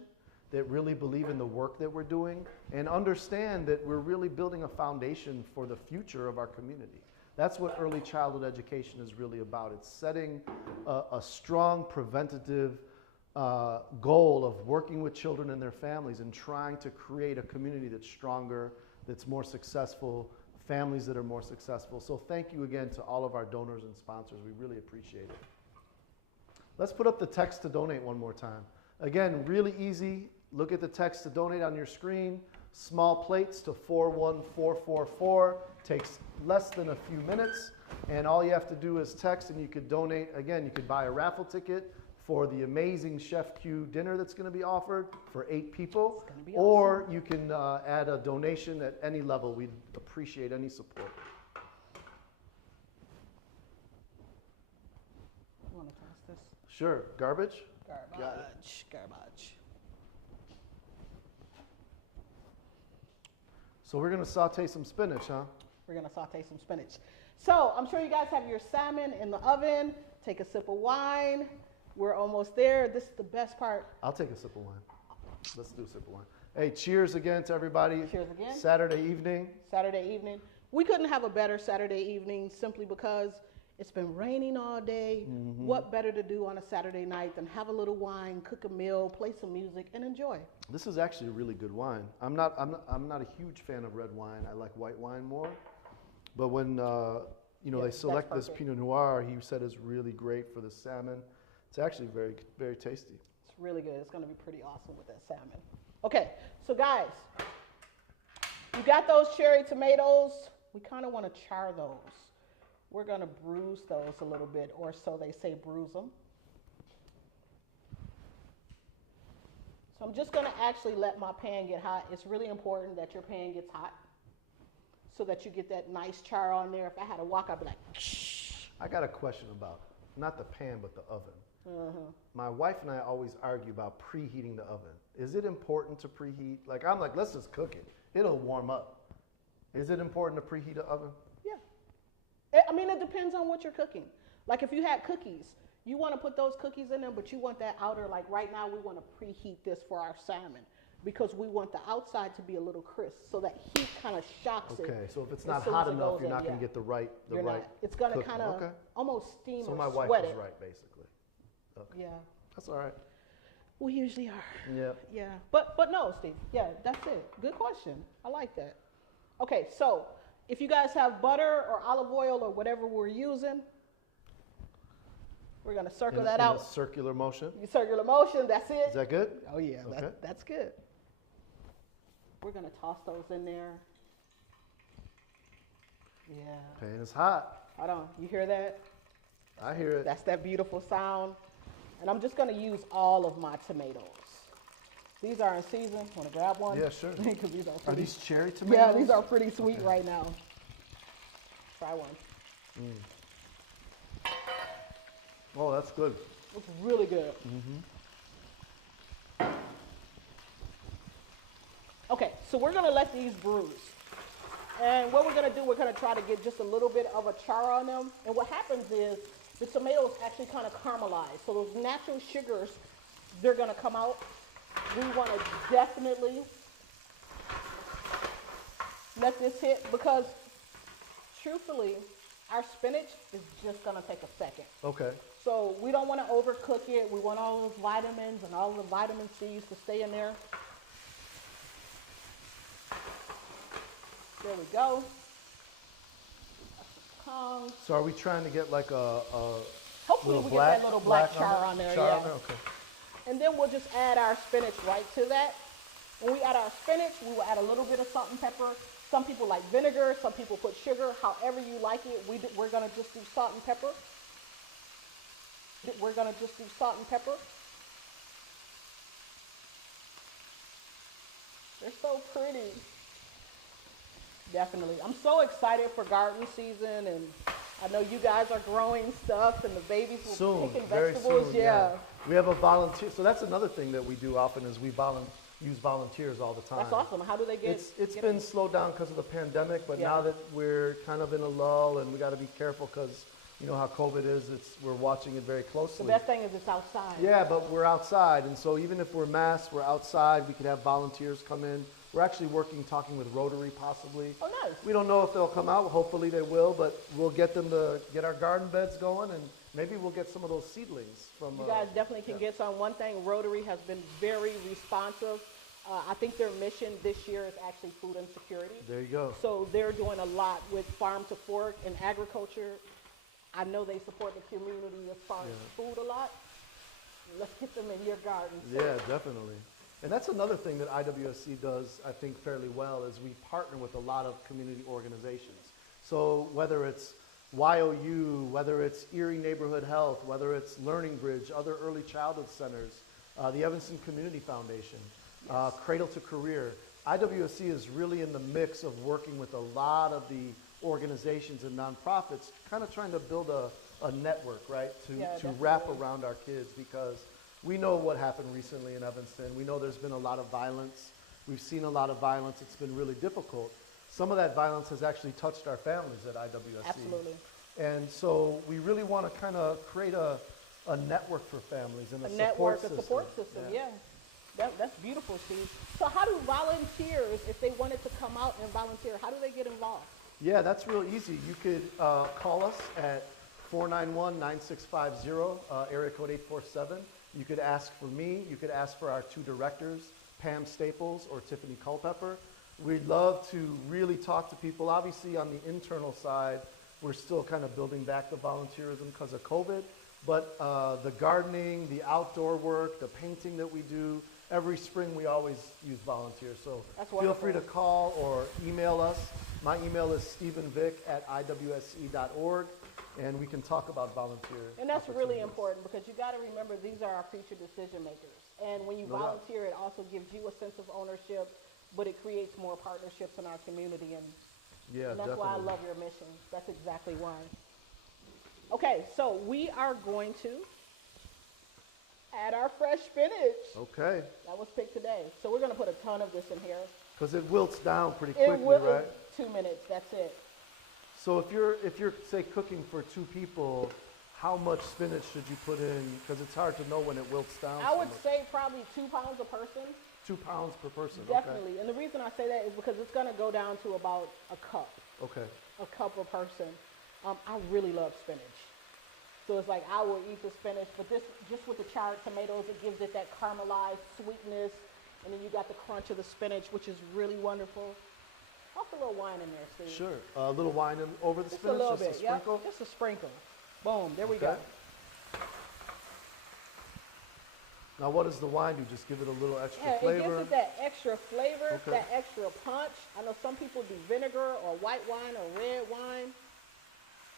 that really believe in the work that we're doing, and understand that we're really building a foundation for the future of our community. That's what early childhood education is really about. It's setting a strong preventative goal of working with children and their families and trying to create a community that's stronger, that's more successful, families that are more successful. So thank you again to all of our donors and sponsors. We really appreciate it. Let's put up the text to donate one more time. Again, really easy. Look at the text to donate on your screen. Small plates to 41444. Takes less than a few minutes. And all you have to do is text, and you could donate. Again, you could buy a raffle ticket for the amazing Chef Q dinner that's going to be offered for 8 people. It's gonna be or awesome. You can add a donation at any level. We'd appreciate any support. You want to toss this? Sure. Garbage? Garbage. Garbage. So we're going to saute some spinach, huh? We're going to saute some spinach. So I'm sure you guys have your salmon in the oven. Take a sip of wine. We're almost there. This is the best part. I'll take a sip of wine. Let's do a sip of wine. Hey, cheers again to everybody. Cheers again. Saturday evening. Saturday evening. We couldn't have a better Saturday evening simply because it's been raining all day. What better to do on a Saturday night than have a little wine, cook a meal, play some music, and enjoy? This is actually a really good wine. I'm not a huge fan of red wine. I like white wine more. But when they select this Pinot Noir, he said is really great for the salmon. It's actually very, very tasty. It's really good. It's going to be pretty awesome with that salmon. Okay, so guys, you got those cherry tomatoes. We kind of want to char those. We're going to bruise those a little bit, or so they say, bruise them. So I'm just going to actually let my pan get hot. It's really important that your pan gets hot so that you get that nice char on there. If I had to walk, I'd be like, shh. I got a question about, not the pan, but the oven. My wife and I always argue about preheating the oven. Is it important to preheat? I'm like, let's just cook it. It'll warm up. Is it important to preheat the oven? Yeah. I mean, it depends on what you're cooking. Like if you had cookies, you want to put those cookies in there, but you want that outer, like right now we want to preheat this for our salmon because we want the outside to be a little crisp so that heat kind of shocks it. Okay, so if it's not hot enough, you're not going to get the right It's going to kind of okay. almost steam so or my wife sweat is it. right, basically. Okay. Yeah. That's all right. We usually are. Yeah. Yeah. But no, Steve. Yeah, that's it. Good question. I like that. Okay, so if you guys have butter or olive oil or whatever we're using, we're going to circle that out. In a circular motion. Circular motion, that's it. Is that good? Oh, yeah, okay. that's good. We're going to toss those in there. Yeah. Pan is hot. Hold on. You hear that? I hear it. That's that beautiful sound. And I'm just going to use all of my tomatoes. These are in season. Want to grab one? Yeah, sure. Because these are these cherry tomatoes? Yeah, these are pretty sweet right now. Try one. Oh, that's good. It's really good. Okay, so we're going to let these bruise. And what we're going to do, we're going to try to get just a little bit of a char on them. And what happens is the tomatoes actually kind of caramelize. So those natural sugars, they're going to come out. We want to definitely let this hit because, truthfully, our spinach is just going to take a second. Okay. So we don't want to overcook it. We want all those vitamins and all the vitamin C's to stay in there. There we go. So are we trying to get like a hopefully we get that little black char on there, yeah. Okay. And then we'll just add our spinach right to that. When we add our spinach, we will add a little bit of salt and pepper. Some people like vinegar, some people put sugar, however you like it. We're going to just do salt and pepper. We're going to just do salt and pepper. They're so pretty. Definitely. I'm so excited for garden season, and I know you guys are growing stuff, and the babies will be picking vegetables. Soon, yeah. We have a volunteer. So that's another thing that we do often is we use volunteers all the time. That's awesome. How do they get? It's been slowed down because of the pandemic, but now that we're kind of in a lull, and we got to be careful because you know how COVID is. We're watching it very closely. The best thing is it's outside. Yeah, but we're outside, and so even if we're masked, we're outside. We could have volunteers come in. We're actually talking with Rotary possibly. Oh, nice. We don't know if they'll come out. Hopefully they will, but we'll get them to get our garden beds going, and maybe we'll get some of those seedlings from. You guys definitely can get some. One thing, Rotary has been very responsive. I think their mission this year is actually food insecurity. There you go. So they're doing a lot with farm to fork and agriculture. I know they support the community as far as food a lot. Let's get them in your garden. Yeah, definitely. And that's another thing that IWSE does, I think, fairly well, is we partner with a lot of community organizations. So whether it's YOU, whether it's Erie Neighborhood Health, whether it's Learning Bridge, other early childhood centers, the Evanston Community Foundation, Cradle to Career, IWSE is really in the mix of working with a lot of the organizations and nonprofits, kind of trying to build a network, right, to wrap around our kids, because we know what happened recently in Evanston. We know there's been a lot of violence. We've seen a lot of violence. It's been really difficult. Some of that violence has actually touched our families at IWSE. Absolutely. And so we really want to kind of create a network for families and a support system. support system, yeah. That's beautiful, Steve. So how do volunteers, if they wanted to come out and volunteer, how do they get involved? Yeah, that's real easy. You could call us at 491-9650, area code 847. You could ask for me. You could ask for our two directors, Pam Staples or Tiffany Culpepper. We'd love to really talk to people. Obviously, on the internal side, we're still kind of building back the volunteerism because of COVID. But the gardening, the outdoor work, the painting that we do, every spring we always use volunteers. So feel free to call or email us. My email is stephenvick@iwse.org, and we can talk about volunteer. And that's really important because you got to remember these are our future decision makers. And when you volunteer, it also gives you a sense of ownership, but it creates more partnerships in our community. And that's why I love your mission. That's exactly why. Okay, so we are going to add our fresh spinach. Okay. That was picked today. So we're going to put a ton of this in here. Because it wilts down pretty quickly, right? 2 minutes, that's it. So if you're say cooking for 2 people, how much spinach should you put in? Because it's hard to know when it wilts down. I would say probably 2 pounds a person. 2 pounds per person. Definitely. Okay. And the reason I say that is because it's going to go down to about a cup. Okay. A cup a person. I really love spinach. So it's like I will eat the spinach, but this, just with the charred tomatoes, it gives it that caramelized sweetness. And then you got the crunch of the spinach, which is really wonderful. Toss a little wine in there, Steve. Sure. A little wine over the spinach? Just a little bit, a sprinkle? Yep. Just a sprinkle. Boom, there we go. Now what does the wine do? Just give it a little extra flavor? It gives it that extra flavor, that extra punch. I know some people do vinegar or white wine or red wine.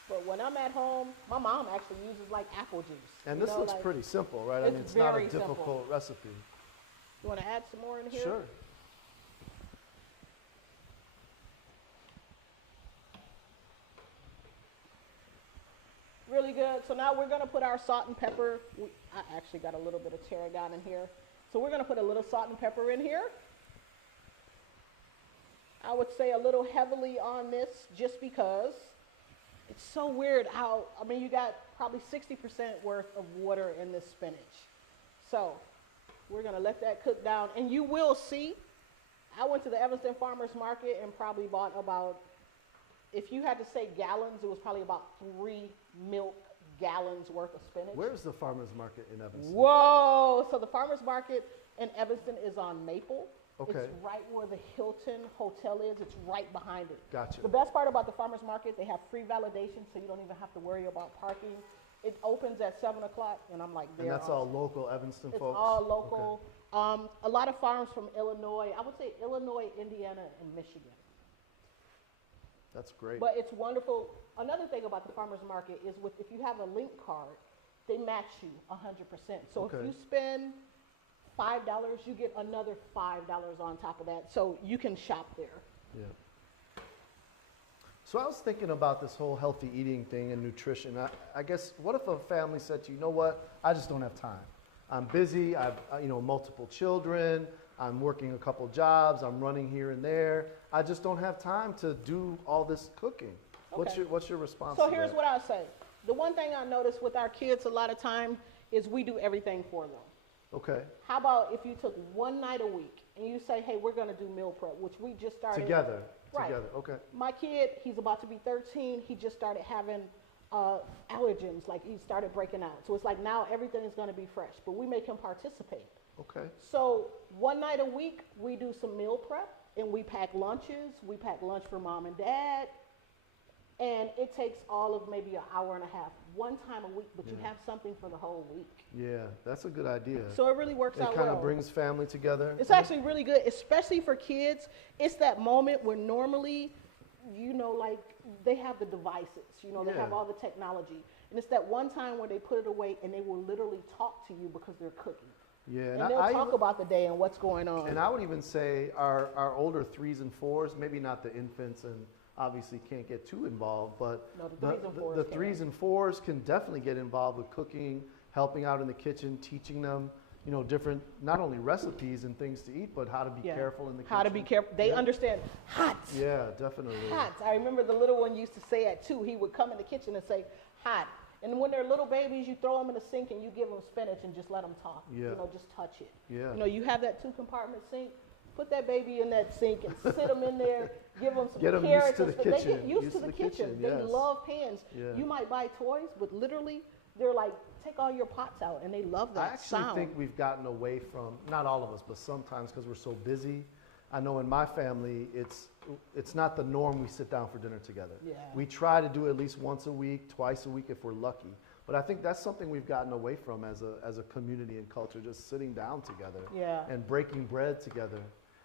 But when I'm at home, my mom actually uses like apple juice. And this looks pretty simple, right? I mean, it's not a difficult recipe. You want to add some more in here? Sure. Really good. So now we're going to put our salt and pepper. I actually got a little bit of tarragon in here. So we're going to put a little salt and pepper in here. I would say a little heavily on this just because it's so weird how, I mean, you got probably 60% worth of water in this spinach. So we're going to let that cook down. And you will see, I went to the Evanston Farmers Market and probably bought about, if you had to say gallons, it was probably about 3 milk gallons worth of spinach. Where's the farmers market in Evanston? Whoa! So the farmers market in Evanston is on Maple. Okay. It's right where the Hilton Hotel is. It's right behind it. Gotcha. The best part about the farmers market, they have free validation, so you don't even have to worry about parking. It opens at 7 o'clock, and I'm like, there. And that's all local Evanston folks? It's all local. Okay. A lot of farms from Illinois. I would say Illinois, Indiana, and Michigan. That's great. But it's wonderful. Another thing about the farmers market is if you have a link card, they match you 100%. So if you spend $5, you get another $5 on top of that. So you can shop there. Yeah. So I was thinking about this whole healthy eating thing and nutrition. I guess, what if a family said to you, you know what, I just don't have time. I'm busy, I've multiple children, I'm working a couple jobs, I'm running here and there. I just don't have time to do all this cooking. Okay. What's your response to that? So here's what I say. The one thing I notice with our kids a lot of time is we do everything for them. Okay. How about if you took one night a week and you say, hey, we're going to do meal prep, which we just started. Together. Right. Together. Okay. My kid, he's about to be 13. He just started having allergens. Like he started breaking out. So it's like now everything is going to be fresh, but we make him participate. Okay. So one night a week, we do some meal prep and we pack lunches. We pack lunch for mom and dad. And it takes all of maybe an hour and a half, one time a week, but you have something for the whole week. Yeah, that's a good idea. So it really works out well. It kind of brings family together. It's actually really good, especially for kids. It's that moment where normally, like they have the devices, they have all the technology. And it's that one time where they put it away and they will literally talk to you because they're cooking. Yeah, and they'll talk about the day and what's going on. And I would even say our older 3s and 4s, maybe not the infants and obviously can't get too involved, but the 3s and 4s can definitely get involved with cooking, helping out in the kitchen, teaching them, different, not only recipes and things to eat, but how to be careful in the kitchen. How to be careful. They understand hot. Yeah, definitely. Hot. I remember the little one used to say at 2, he would come in the kitchen and say, hot. And when they're little babies, you throw them in the sink and you give them spinach and just let them talk. Yeah. You know, just touch it. Yeah. You know, you have that 2-compartment sink. Put that baby in that sink and sit them in there. Give them some Get them carrots. used to the kitchen. They get used to the kitchen. They yes. love pans. Yeah. You might buy toys, but literally, they're like, take all your pots out, and they love that I actually sound. think we've gotten away from, not all of us, but sometimes because we're so busy. I know in my family, it's not the norm we sit down for dinner together. Yeah. We try to do it at least once a week, twice a week if we're lucky. But I think that's something we've gotten away from as a community and culture, just sitting down together and breaking bread together.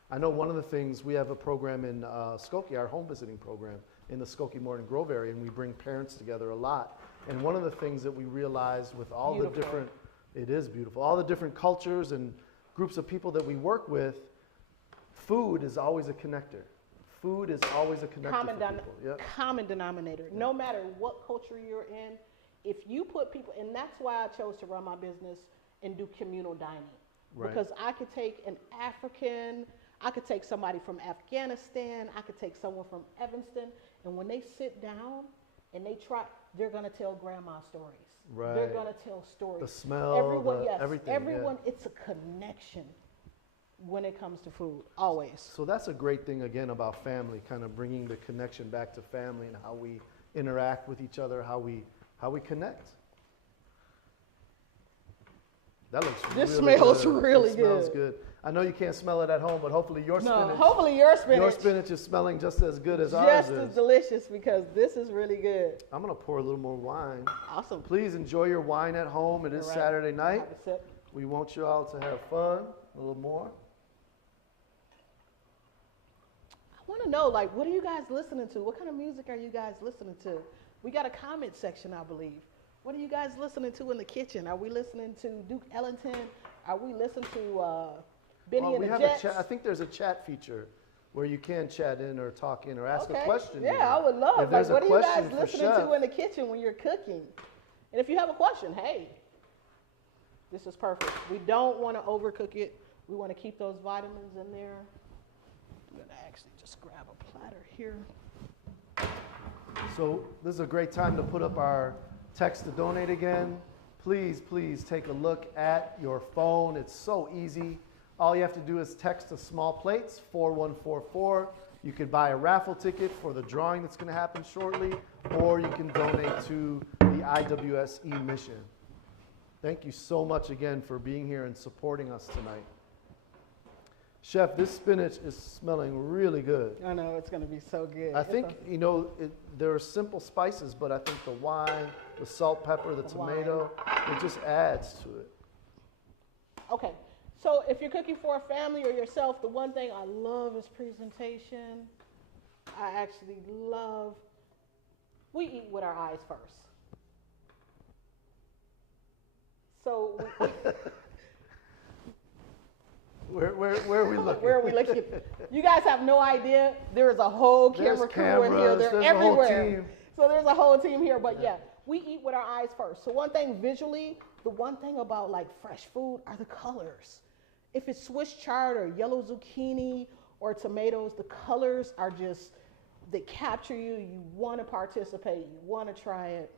I know one of the things, we have a program in Skokie, our home visiting program in the Skokie Morton Grove area, and we bring parents together a lot. And one of the things that we realized with all the different, it is beautiful, all the different cultures and groups of people that we work with, food is always a connector. Food is always a connector for people. Yep. Common denominator. Yep. No matter what culture you're in, if you put people, and that's why I chose to run my business and do communal dining. Right. Because I could take an African, I could take somebody from Afghanistan, I could take someone from Evanston, and when they sit down and they try, they're going to tell grandma stories. Right. They're going to tell stories. The smell, everything. Everyone, it's a connection when it comes to food, always. So that's a great thing, again, about family, kind of bringing the connection back to family and how we interact with each other, how we connect. That looks this really smells good. really it good. Smells good. I know you can't smell it at home, but hopefully your spinach is smelling just as good as ours is. Just as delicious, because this is really good. I'm going to pour a little more wine. Awesome. Please enjoy your wine at home. It is Saturday night. Have a sip. We want you all to have fun. A little more. I want to know, like, what are you guys listening to? What kind of music are you guys listening to? We got a comment section, I believe. What are you guys listening to in the kitchen? Are we listening to Duke Ellington? Are we listening to Benny and the Jets? I think there's a chat feature where you can chat in or talk in or ask a question. Yeah, I would love. If there's like, what a are you guys question listening to in the kitchen when you're cooking? And if you have a question, hey, this is perfect. We don't want to overcook it. We want to keep those vitamins in there. I'm going to actually just grab a platter here. So this is a great time to put up our text to donate again. Please, please take a look at your phone. It's so easy. All you have to do is text to small plates, 4144. You could buy a raffle ticket for the drawing that's going to happen shortly, or you can donate to the IWSE mission. Thank you so much again for being here and supporting us tonight. Chef, this spinach is smelling really good. I know, it's going to be so good. I think, there are simple spices, but I think the wine, the salt, pepper, the tomato, it just adds to it. Okay, so if you're cooking for a family or yourself, the one thing I love is presentation. I actually love, we eat with our eyes first. So Where are we looking? Where are we looking? You guys have no idea. There is a whole camera crew in here. They're everywhere. So there's a whole team here. But yeah, we eat with our eyes first. So one thing visually, the one thing about like fresh food are the colors. If it's Swiss chard or yellow zucchini or tomatoes, the colors are just, they capture you. You want to participate. You want to try it.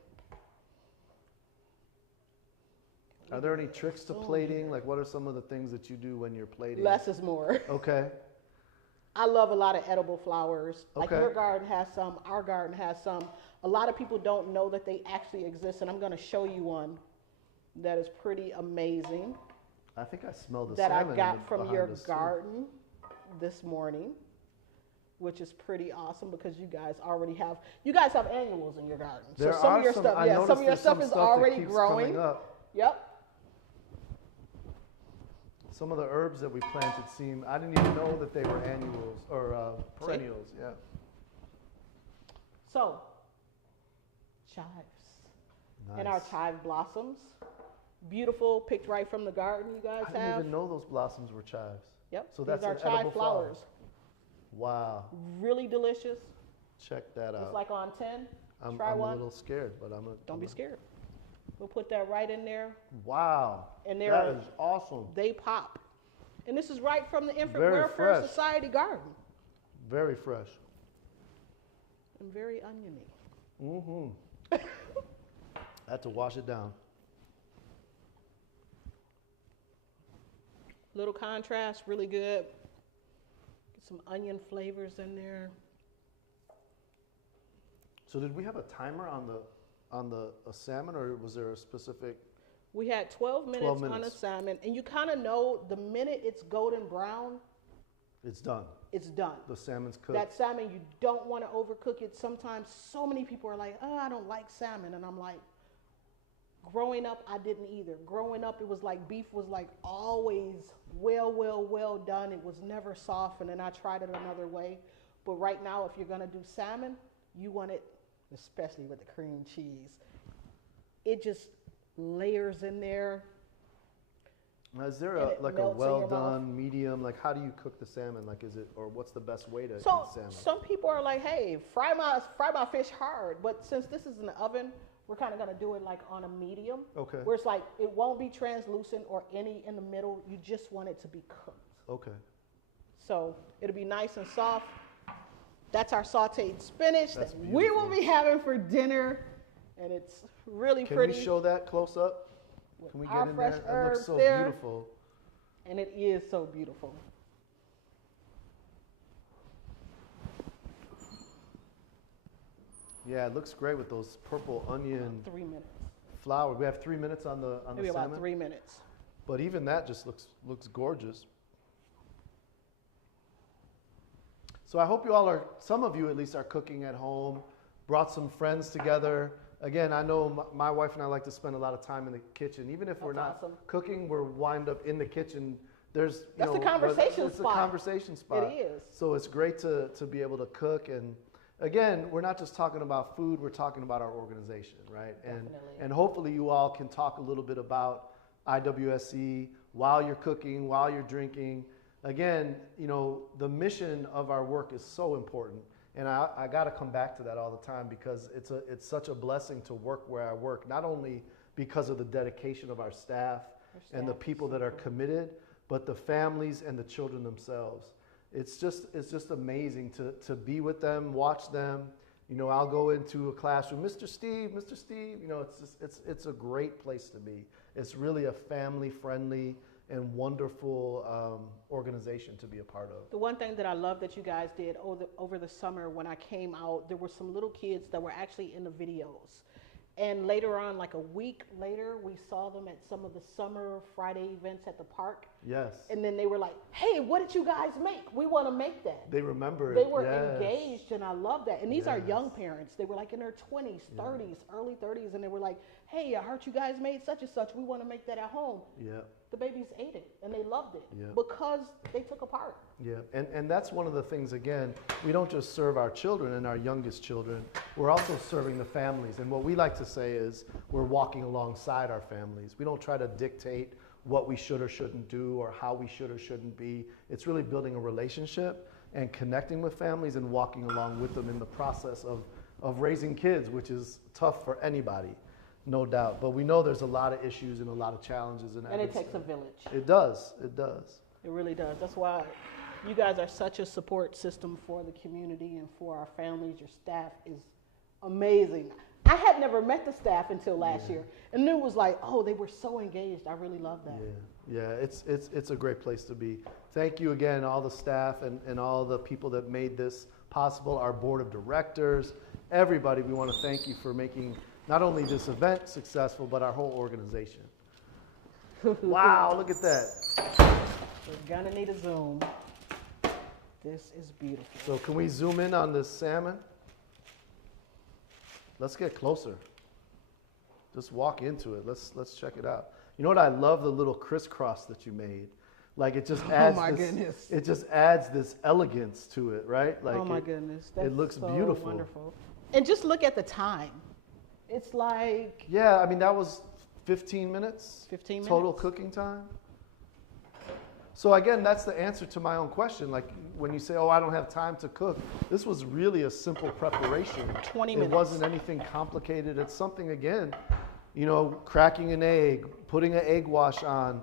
Are there any tricks to plating? Like, what are some of the things that you do when you're plating? Less is more. Okay. I love a lot of edible flowers. Like your garden has some, our garden has some. A lot of people don't know that they actually exist, and I'm going to show you one that is pretty amazing. I think I smell the that salmon I got from your garden this morning, which is pretty awesome because you guys have annuals in your garden. There so some of your stuff, some of your stuff is already growing. Yep. Some of the herbs that we planted I didn't even know that they were annuals or perennials. Yeah. So, chives. Nice. And our chive blossoms. Beautiful, picked right from the garden you guys have. I didn't even know those blossoms were chives. Yep. So that's our chive flowers. Wow. Really delicious. Check that out. It's like on 10. I'm Try one. a little scared, but Don't be scared. We'll put that right in there. Wow. And that is awesome. They pop. And this is right from the Infant Very Welfare fresh. Society garden. Very fresh. And very oniony. Mm-hmm. Had to wash it down. Little contrast, really good. Get some onion flavors in there. So did we have a timer on the salmon, or was there a specific? We had 12 minutes on the salmon, and you kind of know the minute it's golden brown, it's done. It's done. The salmon's cooked. That salmon, you don't want to overcook it. Sometimes so many people are like, oh, I don't like salmon. And I'm like, growing up, I didn't either. Growing up, it was like beef was like always well done. It was never soft, and then I tried it another way. But right now, if you're going to do salmon, you want it, especially with the cream cheese. It just layers in there. Now, is there a well done, medium? Like, how do you cook the salmon? Like, is it, or what's the best way to eat salmon? Some people are like, hey, fry my fish hard. But since this is in the oven, we're kind of going to do it like on a medium. Okay. Where it's like, it won't be translucent or any in the middle. You just want it to be cooked. Okay. So it'll be nice and soft. That's our sauteed spinach that we will be having for dinner. And it's really pretty. Can we show that close up? Can we get in there? It looks so beautiful. And it is so beautiful. Yeah, it looks great with those purple onion 3 minutes. flour. We have 3 minutes on the Maybe salmon. about 3 minutes. But even that just looks gorgeous. So I hope you all are, some of you at least, are cooking at home, brought some friends together. Again, I know my wife and I like to spend a lot of time in the kitchen. Even if we're not cooking, we're wind up in the kitchen. That's the conversation spot. It's a conversation spot. It is. So it's great to be able to cook. And again, we're not just talking about food, we're talking about our organization, right? And hopefully you all can talk a little bit about IWSE while you're cooking, while you're drinking. Again, the mission of our work is so important. And I got to come back to that all the time because it's such a blessing to work where I work, not only because of the dedication of our staff and the people that are committed, but the families and the children themselves. It's just amazing to be with them, watch them. I'll go into a classroom, Mr. Steve, it's a great place to be. It's really a family-friendly and wonderful organization to be a part of. The one thing that I love that you guys did over the summer when I came out, there were some little kids that were actually in the videos. And later on, like a week later, we saw them at some of the summer Friday events at the park. Yes. And then they were like, hey, what did you guys make? We want to make that. They remember it. They were engaged, and I love that. And these are young parents. They were like in their 20s, 30s, early 30s, and they were like, hey, I heard you guys made such and such. We want to make that at home. Yeah. The babies ate it, and they loved it because they took a part. Yeah, and that's one of the things, again, we don't just serve our children and our youngest children, we're also serving the families. And what we like to say is we're walking alongside our families. We don't try to dictate what we should or shouldn't do or how we should or shouldn't be. It's really building a relationship and connecting with families and walking along with them in the process of raising kids, which is tough for anybody. No doubt, but we know there's a lot of issues and a lot of challenges in that. And it takes a village. It does. It does. It really does. That's why you guys are such a support system for the community and for our families. Your staff is amazing. I had never met the staff until last year, and it was like, oh, they were so engaged. I really love that. Yeah. It's a great place to be. Thank you again, all the staff and all the people that made this possible. Our board of directors, everybody. We want to thank you for making not only this event successful, but our whole organization. Wow, look at that. We're gonna need a zoom. This is beautiful. So can we zoom in on this salmon? Let's get closer. Just walk into it. Let's check it out. You know what I love? The little crisscross that you made. Like it just adds goodness. It just adds this elegance to it, right? Like oh my goodness. That's it looks so beautiful. Wonderful. And just look at the time. It's like... Yeah, I mean, that was 15 minutes. 15 minutes. Total cooking time. So again, that's the answer to my own question. Like when you say, oh, I don't have time to cook, this was really a simple preparation. 20 minutes. It wasn't anything complicated. It's something, again, cracking an egg, putting an egg wash on,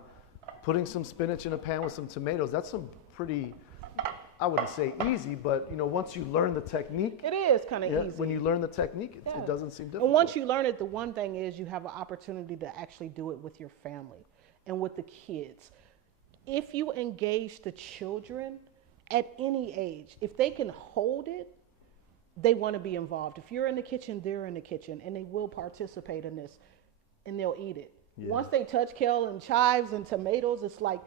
putting some spinach in a pan with some tomatoes. That's some pretty I wouldn't say easy, but once you learn the technique, it is kind of easy. When you learn the technique, it doesn't seem difficult. And once you learn it, the one thing is you have an opportunity to actually do it with your family and with the kids. If you engage the children at any age, if they can hold it, they want to be involved. If you're in the kitchen, they're in the kitchen, and they will participate in this, and they'll eat it. Yeah. Once they touch kale and chives and tomatoes, it's like,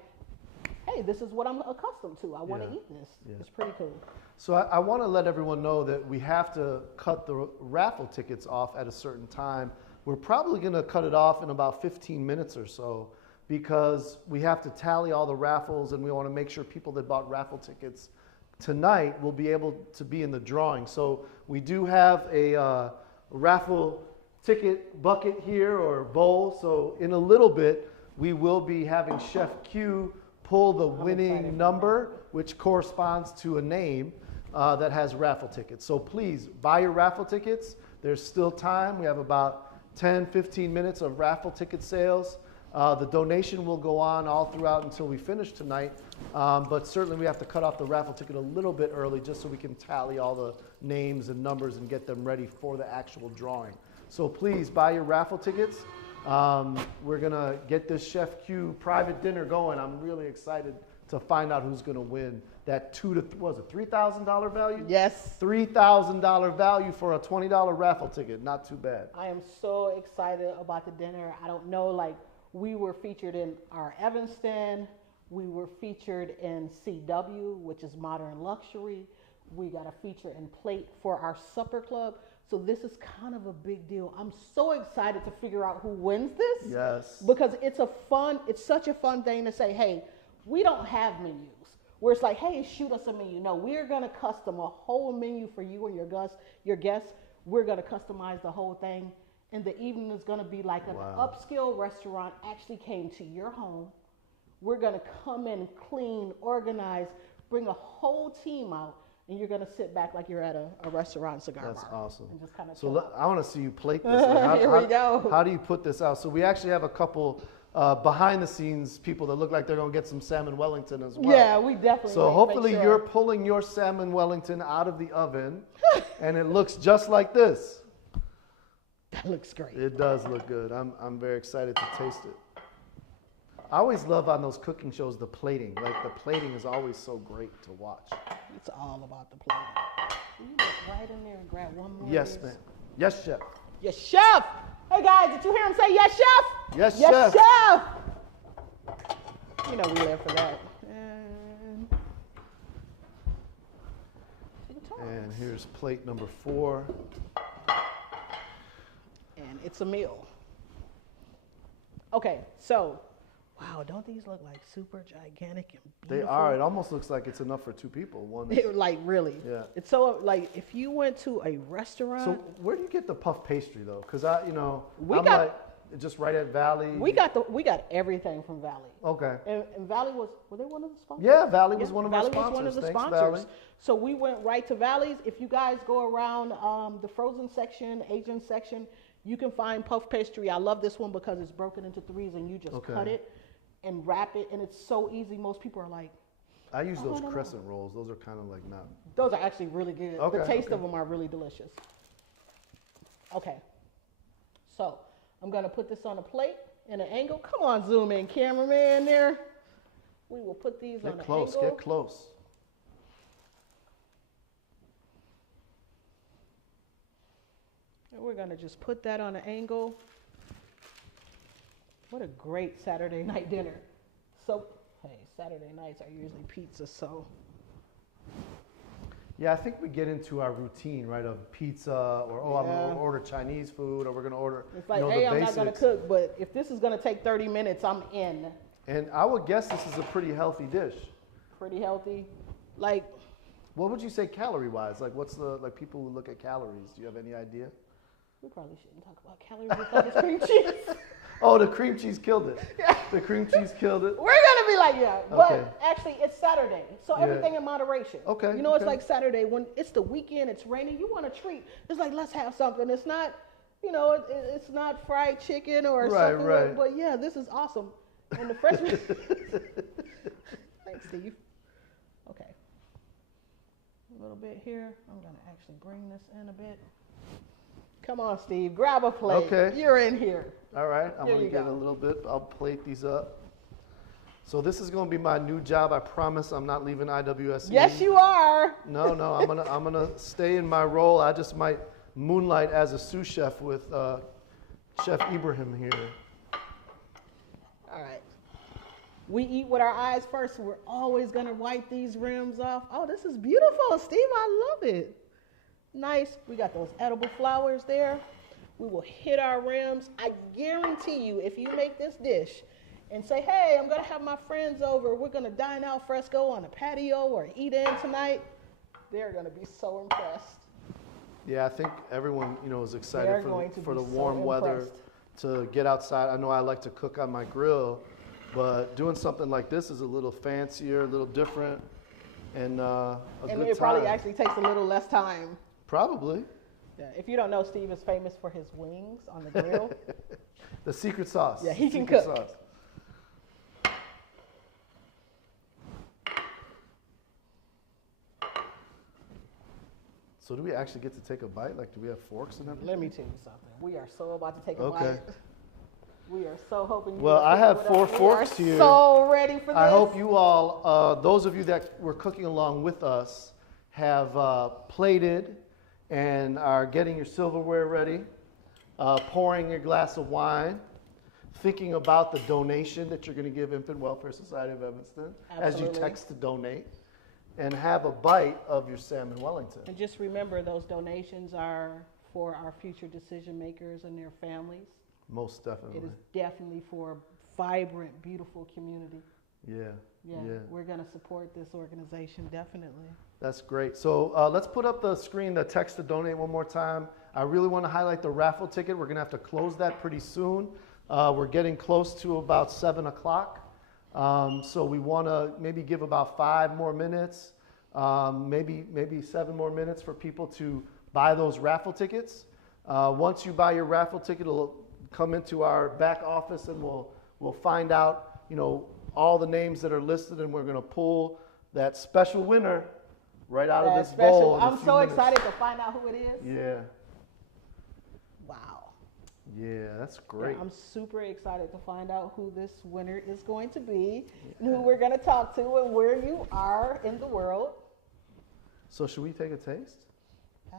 hey, this is what I'm accustomed to. I want to eat this. Yeah. It's pretty cool. So I want to let everyone know that we have to cut the raffle tickets off at a certain time. We're probably going to cut it off in about 15 minutes or so because we have to tally all the raffles, and we want to make sure people that bought raffle tickets tonight will be able to be in the drawing. So we do have a raffle ticket bucket here or bowl. So in a little bit, we will be having Chef Q pull the winning number, which corresponds to a name that has raffle tickets. So please buy your raffle tickets. There's still time. We have about 10, 15 minutes of raffle ticket sales. The donation will go on all throughout until we finish tonight. But certainly we have to cut off the raffle ticket a little bit early just so we can tally all the names and numbers and get them ready for the actual drawing. So please buy your raffle tickets. We're going to get this Chef Q private dinner going. I'm really excited to find out who's going to win that $3,000 value? Yes. $3,000 value for a $20 raffle ticket. Not too bad. I am so excited about the dinner. I don't know, we were featured in our Evanston. We were featured in CW, which is Modern Luxury. We got a feature in Plate for our supper club. So this is kind of a big deal. I'm so excited to figure out who wins this. Yes. Because it's such a fun thing to say, hey, we don't have menus. Where it's like, hey, shoot us a menu. No, we're going to custom a whole menu for you and your guests. We're going to customize the whole thing. And the evening is going to be like an upscale restaurant actually came to your home. We're going to come in, clean, organize, bring a whole team out, and you're going to sit back like you're at a restaurant cigar bar. That's awesome. And just kind of I want to see you plate this. Here we go. How do you put this out? So we actually have a couple behind the scenes people that look like they're going to get some salmon Wellington as well. Yeah, we definitely. So hopefully you're pulling your salmon Wellington out of the oven, and it looks just like this. That looks great. It does look good. I'm very excited to taste it. I always love on those cooking shows the plating. Like the plating is always so great to watch. It's all about the plating. Will you look right in there and grab one more? Yes, ma'am. Yes, chef. Yes, chef. Hey guys, did you hear him say yes, chef? Yes, yes, chef. Chef. You know we live for that. And here's plate number 4. And it's a meal. Okay, so, wow, don't these look like super gigantic and beautiful? They are. It almost looks like it's enough for 2 people. Like, really. Yeah. It's so, like, if you went to a restaurant. So, where do you get the puff pastry, though? Because, just right at Valley. We got everything from Valley. Okay. And Valley were they one of the sponsors? Yeah, Valley was one of our sponsors. Valley was one of the Thanks, sponsors. Valley. So we went right to Valley's. If you guys go around the frozen section, Asian section, you can find puff pastry. I love this one because it's broken into 3s and you just cut it and wrap it, and it's so easy. Most people are like, I use those crescent rolls. Those are kind of like not. Those are actually really good. Okay, the taste of them are really delicious. Okay. So I'm going to put this on a plate in an angle. Come on, zoom in, cameraman there. We will put these on an angle. Get close. And we're going to just put that on an angle. What a great Saturday night dinner. So, hey, Saturday nights are usually pizza, so. Yeah, I think we get into our routine, right, of pizza, or I'm going to order Chinese food, or we're going to order, it's like, hey, I'm not going to cook, but if this is going to take 30 minutes, I'm in. And I would guess this is a pretty healthy dish. Pretty healthy. Like. What would you say calorie-wise? Like, what's people who look at calories? Do you have any idea? We probably shouldn't talk about calories without this cream cheese. Oh, the cream cheese killed it. Yeah. The cream cheese killed it. We're going to be like, but actually it's Saturday, so everything in moderation. Okay. You know, it's like Saturday when it's the weekend, it's raining, you want a treat. It's like, let's have something. It's not, it's not fried chicken or something. Right. But yeah, this is awesome. And the freshman. Thanks, Steve. Okay. here. I'm going to actually bring this in a bit. Come on, Steve. Grab a plate. Okay. You're in here. All right. I'm Here going to you get go. a little bit. I'll plate these up. So this is going to be my new job. I promise I'm not leaving IWSE. Yes, you are. No, I'm gonna stay in my role. I just might moonlight as a sous chef with Chef Ibrahim here. All right. We eat with our eyes first. So we're always going to wipe these rims off. Oh, this is beautiful, Steve. I love it. Nice. We got those edible flowers there. We will hit our rims. I guarantee you, if you make this dish and say, hey, I'm going to have my friends over, we're going to dine al fresco on a patio or eat in tonight, they're going to be so impressed. Yeah, I think everyone is excited They're going to for the be so warm weather impressed. to get outside. I know I like to cook on my grill, but doing something like this is a little fancier, a little different, and a good time. And it probably actually takes a little less time. Probably. Yeah, if you don't know, Steve is famous for his wings on the grill. The secret sauce. Yeah, he can Secret cook. sauce. So do we actually get to take a bite? Like, do we have forks and everything? Let me tell you something. We are so about to take a Okay. bite. We are so hoping you Well, will I pick have it 4 up. forks We are here. so ready for this. I hope you all, those of you that were cooking along with us, have plated and are getting your silverware ready, pouring your glass of wine, thinking about the donation that you're going to give Infant Welfare Society of Evanston as you Absolutely. text to donate, and have a bite of your salmon Wellington. And just remember, those donations are for our future decision makers and their families. Most definitely. It is definitely for a vibrant, beautiful community. Yeah. Yeah, we're going to support this organization, definitely. That's great. So let's put up the screen, the text to donate one more time. I really want to highlight the raffle ticket. We're going to have to close that pretty soon. We're getting close to about 7 o'clock. So we want to maybe give about 5 more minutes, maybe 7 more minutes for people to buy those raffle tickets. Once you buy your raffle ticket, it'll come into our back office and we'll find out, all the names that are listed, and we're going to pull that special winner right out of this bowl. in a I'm few so minutes. excited to find out who it is. Yeah. Wow. Yeah, that's great. Yeah, I'm super excited to find out who this winner is going to be, and who we're going to talk to, and where you are in the world. So should we take a taste?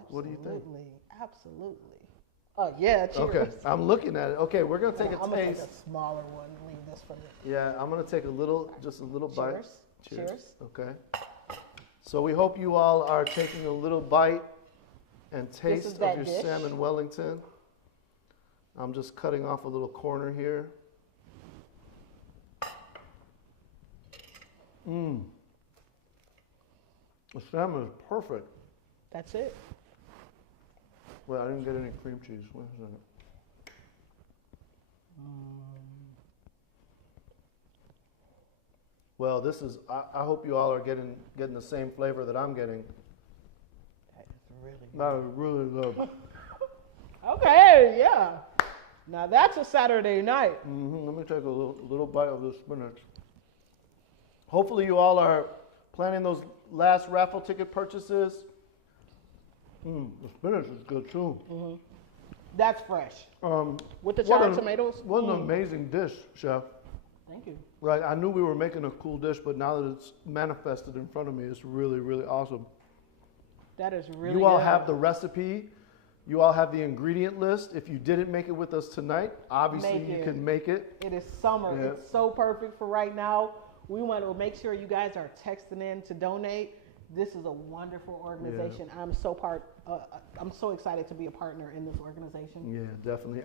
What do you think? Absolutely. Oh, yeah, cheers. Okay, I'm looking at it. Okay, we're going to take a I'm going to taste. take a smaller one, leave this for you. Yeah, I'm going to take just a little bite. Cheers. Okay. So we hope you all are taking a little bite and taste of that your dish. salmon Wellington. I'm just cutting off a little corner here. The salmon is perfect. That's it. Well, I didn't get any cream cheese. What is that? Well, this is. I hope you all are getting the same flavor that I'm getting. That is really good. That is really good. Okay, yeah. Now that's a Saturday night. Let me take a little bite of this spinach. Hopefully, you all are planning those last raffle ticket purchases. The spinach is good too. That's fresh. With the What charred an- tomatoes. What an amazing dish, Chef. Thank you. Right, I knew we were making a cool dish, but now that it's manifested in front of me, it's really, really awesome. That is really You all good. have the recipe. You all have the ingredient list. If you didn't make it with us tonight, obviously Make you it. can make it. It is summer. Yeah. It's so perfect for right now. We want to make sure you guys are texting in to donate. This is a wonderful organization. I'm so excited to be a partner in this organization. Yeah, definitely.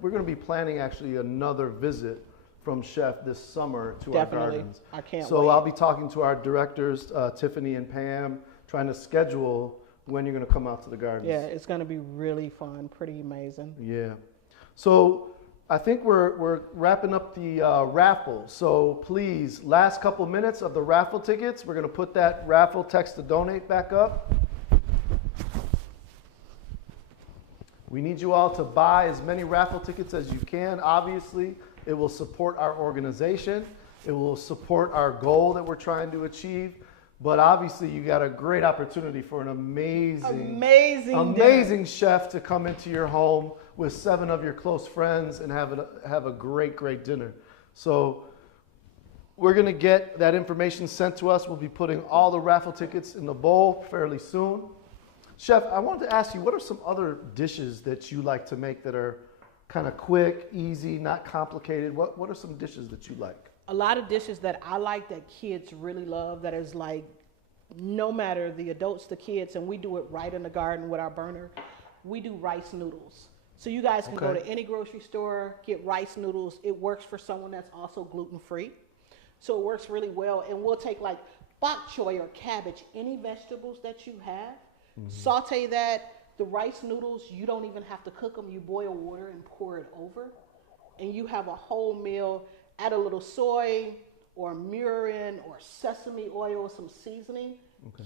We're going to be planning actually another visit from Chef this summer to Definitely. our gardens. I can't So wait. I'll be talking to our directors, Tiffany and Pam, trying to schedule when you're going to come out to the gardens. Yeah, it's going to be really fun, pretty amazing. Yeah. So I think we're wrapping up the raffle. So please, last couple minutes of the raffle tickets. We're going to put that raffle text to donate back up. We need you all to buy as many raffle tickets as you can. Obviously, it will support our organization. It will support our goal that we're trying to achieve. But obviously, you got a great opportunity for an amazing chef to come into your home with 7 of your close friends and have a great dinner. So we're going to get that information sent to us. We'll be putting all the raffle tickets in the bowl fairly soon. Chef, I wanted to ask you, what are some other dishes that you like to make that are kind of quick, easy, not complicated? What are some dishes that you like? A lot of dishes that I like that kids really love, that is like, no matter the adults, the kids, and we do it right in the garden with our burner, we do rice noodles. So you guys can go to any grocery store, get rice noodles. It works for someone that's also gluten-free. So it works really well. And we'll take like bok choy or cabbage, any vegetables that you have, saute that. The rice noodles, you don't even have to cook them. You boil water and pour it over. And you have a whole meal. Add a little soy or mirin or sesame oil, some seasoning.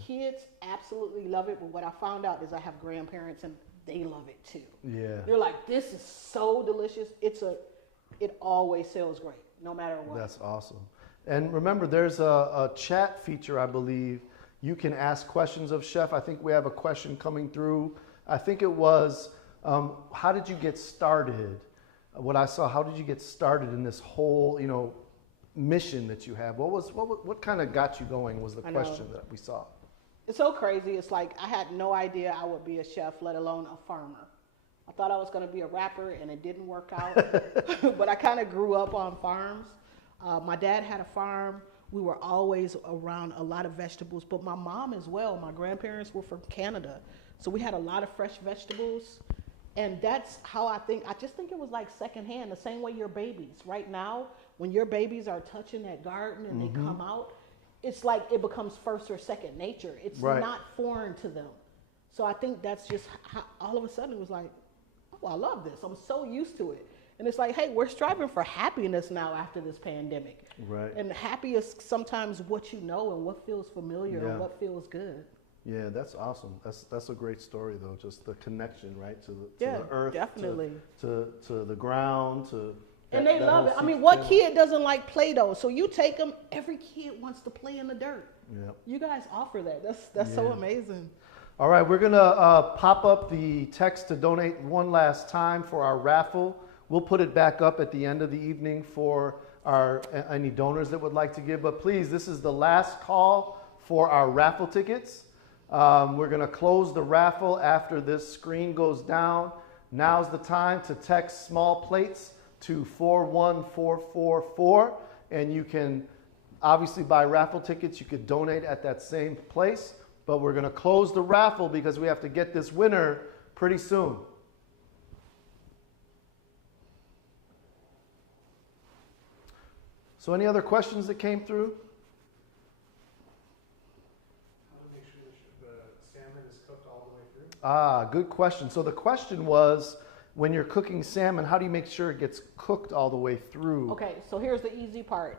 Kids absolutely love it. But what I found out is I have grandparents and they love it too. Yeah. They're like, this is so delicious. It always sells great, no matter what. That's awesome. And remember, there's a chat feature, I believe. You can ask questions of Chef. I think we have a question coming through. I think it was, how did you get started? What I saw, how did you get started in this whole, mission that you have? What kind of got you going was the question that we saw. It's so crazy. It's like I had no idea I would be a chef, let alone a farmer. I thought I was going to be a rapper, and it didn't work out. But I kind of grew up on farms. My dad had a farm. We were always around a lot of vegetables, but my mom as well. My grandparents were from Canada, so we had a lot of fresh vegetables. And that's how I just think it was like secondhand, the same way your babies. Right now, when your babies are touching that garden and they come out, it's like it becomes first or second nature. It's not foreign to them. So I think that's just how all of a sudden it was like, oh, I love this. I'm so used to it. And it's like, hey, we're striving for happiness now after this pandemic. Right. And happy is sometimes what you know and what feels familiar and what feels good. Yeah, that's awesome. That's a great story, though. Just the connection, right, to the earth, definitely, to the ground, and they love it. I mean, what kid doesn't like Play-Doh? So you take them. Every kid wants to play in the dirt. Yeah. You guys offer that. That's so amazing. All right, we're gonna pop up the text to donate one last time for our raffle. We'll put it back up at the end of the evening for any donors that would like to give. But please, this is the last call for our raffle tickets. We're going to close the raffle after this screen goes down. Now's the time to text small plates to 41444, and you can obviously buy raffle tickets. You could donate at that same place, but we're going to close the raffle because we have to get this winner pretty soon. So any other questions that came through? Good question. So the question was, when you're cooking salmon, how do you make sure it gets cooked all the way through? Okay, so here's the easy part.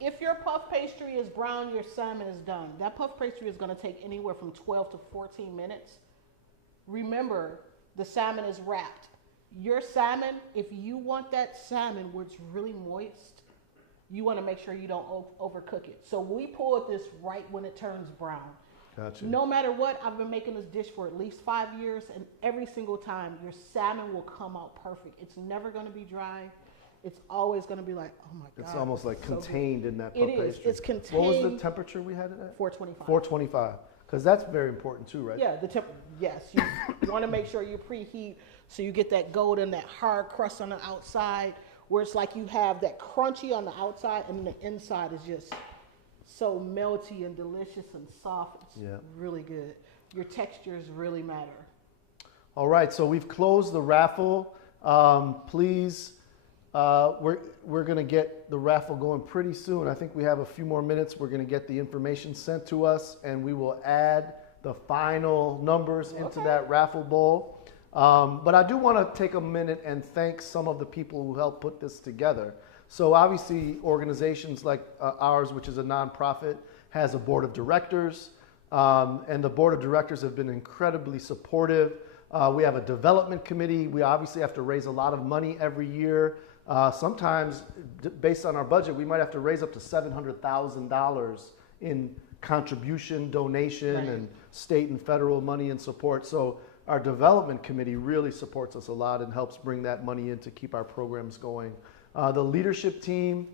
If your puff pastry is brown, your salmon is done. That puff pastry is going to take anywhere from 12 to 14 minutes. Remember, the salmon is wrapped. Your salmon, if you want that salmon where it's really moist, you want to make sure you don't overcook it. So we pull this right when it turns brown. Gotcha. No matter what, I've been making this dish for at least 5 years, and every single time your salmon will come out perfect. It's never going to be dry. It's always going to be like, oh my God. It's almost like contained in that puff pastry. It is. It's contained. What was the temperature we had it at? 425. 425. Because that's very important too, right? Yeah, yes. You want to make sure you preheat so you get that golden, that hard crust on the outside, where it's like you have that crunchy on the outside and the inside is just so melty and delicious and soft. It's really good. Your textures really matter. All right, so we've closed the raffle. Please, we're going to get the raffle going pretty soon. I think we have a few more minutes. We're going to get the information sent to us, and we will add the final numbers into that raffle bowl. But I do want to take a minute and thank some of the people who helped put this together. So obviously organizations like ours, which is a nonprofit, has a board of directors, and the board of directors have been incredibly supportive. We have a development committee. We obviously have to raise a lot of money every year. Sometimes, based on our budget, we might have to raise up to $700,000 in contribution, donation, and state and federal money and support. So our development committee really supports us a lot and helps bring that money in to keep our programs going. The leadership team,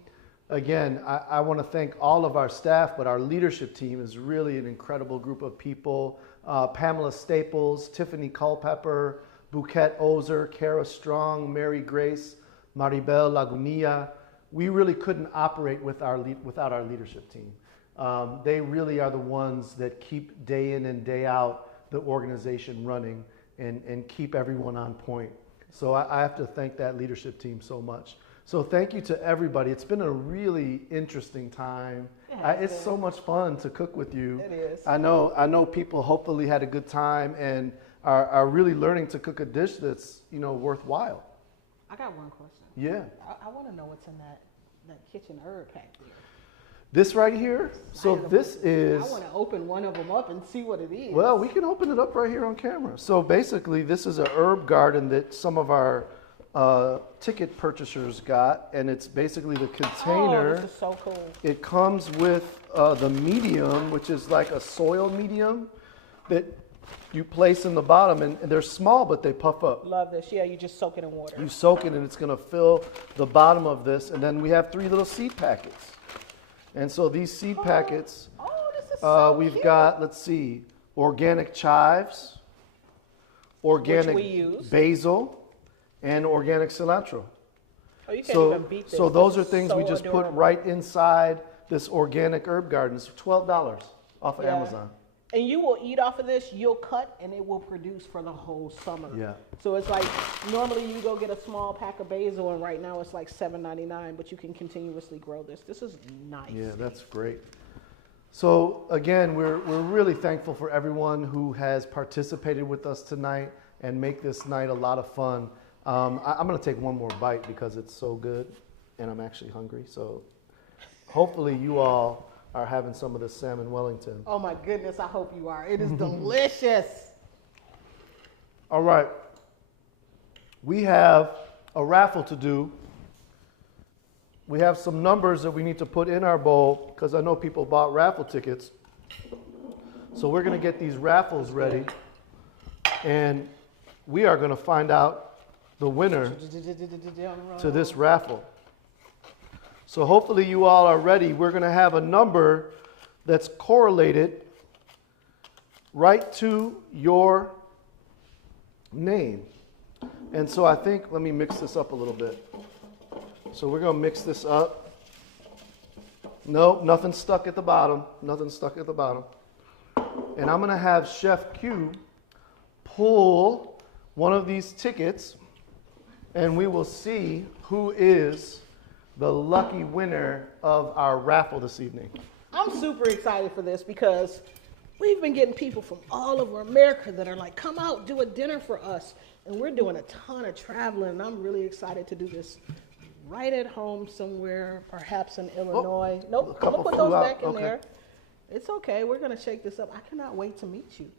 again, I want to thank all of our staff, but our leadership team is really an incredible group of people. Pamela Staples, Tiffany Culpepper, Bouquet Ozer, Kara Strong, Mary Grace, Maribel Lagunia. We really couldn't operate without our leadership team. They really are the ones that keep day in and day out the organization running and keep everyone on point. So I have to thank that leadership team so much. So thank you to everybody. It's been a really interesting time. It's so much fun to cook with you. It is. I know people hopefully had a good time and are really learning to cook a dish that's, worthwhile. I got one question. Yeah. I want to know what's in that kitchen herb pack there. This right here, so this is... I want to open one of them up and see what it is. Well, we can open it up right here on camera. So basically, this is an herb garden that some of our ticket purchasers got, and it's basically the container. Oh, this is so cool. It comes with the medium, which is like a soil medium that you place in the bottom, and they're small, but they puff up. Love this. Yeah, you just soak it in water. You soak it, and it's going to fill the bottom of this, and then we have 3 little seed packets. And so these seed packets, this is so we've cute. got, let's see, organic chives, organic Which we use. basil, and organic cilantro. Oh, you can't even beat this. So those are This is things so we just adorable. put right inside this organic herb garden. It's $12 off of Yeah. Amazon. And you will eat off of this, you'll cut, and it will produce for the whole summer. Yeah. So it's like, normally you go get a small pack of basil, and right now it's like $7.99, but you can continuously grow this. This is nice. Yeah, that's great. So again, we're really thankful for everyone who has participated with us tonight and make this night a lot of fun. I'm going to take one more bite because it's so good, and I'm actually hungry. So hopefully you all are having some of this salmon Wellington. Oh my goodness, I hope you are. It is delicious. All right. We have a raffle to do. We have some numbers that we need to put in our bowl because I know people bought raffle tickets. So we're going to get these raffles ready, and we are going to find out the winner to this raffle. So hopefully you all are ready. We're going to have a number that's correlated right to your name. And so I think, let me mix this up a little bit. So we're going to mix this up. Nope, nothing stuck at the bottom. Nothing stuck at the bottom. And I'm going to have Chef Q pull one of these tickets, and we will see who is the lucky winner of our raffle this evening. I'm super excited for this because we've been getting people from all over America that are like, come out, do a dinner for us. And we're doing a ton of traveling, and I'm really excited to do this right at home somewhere, perhaps in Illinois. Nope, I'm going to put those back in there. It's okay. We're going to shake this up. I cannot wait to meet you.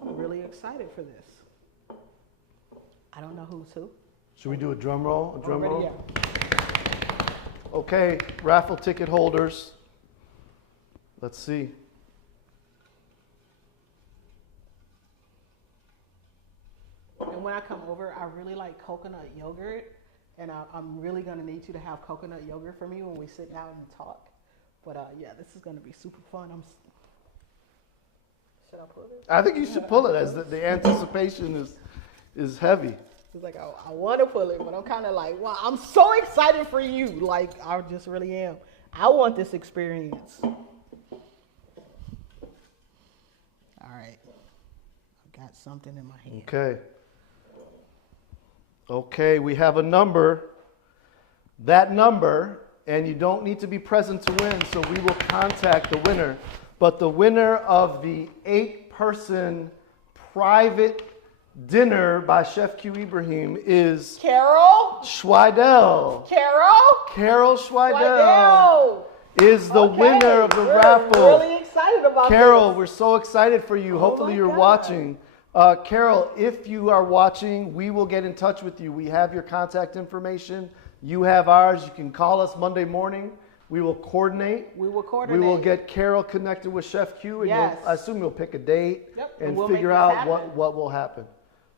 I'm really excited for this. I don't know who's who. Should we do a drum roll? A drum roll? Yeah. Okay, raffle ticket holders. Let's see. And when I come over, I really like coconut yogurt. And I'm really going to need you to have coconut yogurt for me when we sit down and talk. But yeah, this is going to be super fun. Should I pull it? I think you should pull it as the anticipation is heavy. It's like, I want to pull it, but I'm kind of like, wow, I'm so excited for you. Like, I just really am. I want this experience. All right. I've got something in my hand. Okay. Okay, we have a number. That number, and you don't need to be present to win, so we will contact the winner. But the winner of the 8-person private dinner by Chef Q Ibrahim is Carol Schweidel. Carol Schweidel is the winner of the raffle. I'm really excited about Carol, this. we're so excited for you. Hopefully you're watching. Carol, if you are watching, we will get in touch with you. We have your contact information. You have ours. You can call us Monday morning We will coordinate. We will coordinate. We will get Carol connected with Chef Q, and Yes. I assume you'll pick a date and we'll figure make this out happen. what will happen.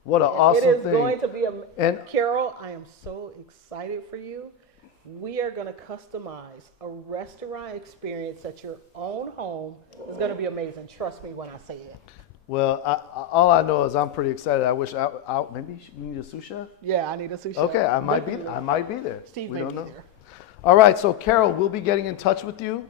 What an awesome It is thing. going to be And Carol, I am so excited for you. We are going to customize a restaurant experience at your own home. It's going to be amazing. Trust me when I say it. well, all I know is I'm pretty excited. I wish maybe you need a sous chef. Yeah, I need a sushi. Okay, I might be there. Steve we may don't be know. there. All right, so Carol, we'll be getting in touch with you.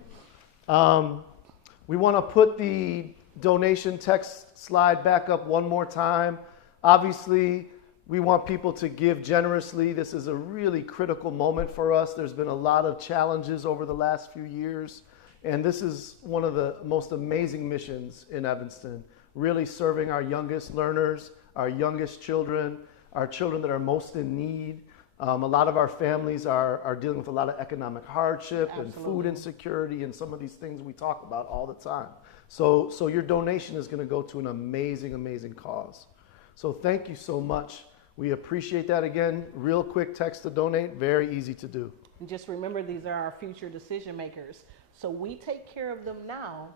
We want to put the donation text slide back up one more time. Obviously, we want people to give generously. This is a really critical moment for us. There's been a lot of challenges over the last few years, and this is one of the most amazing missions in Evanston, really serving our youngest learners, our youngest children, our children that are most in need. A lot of our families are dealing with a lot of economic hardship and food insecurity and some of these things we talk about all the time. So your donation is going to go to an amazing, amazing cause. So thank you so much. We appreciate that. Again, real quick text to donate, very easy to do. And just remember, these are our future decision makers. So we take care of them now,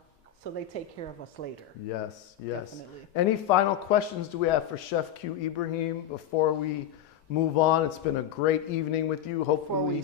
so they take care of us later. Yes, yes. Definitely. Any final questions do we have for Chef Q Ibrahim before we move on? It's been a great evening with you. Hopefully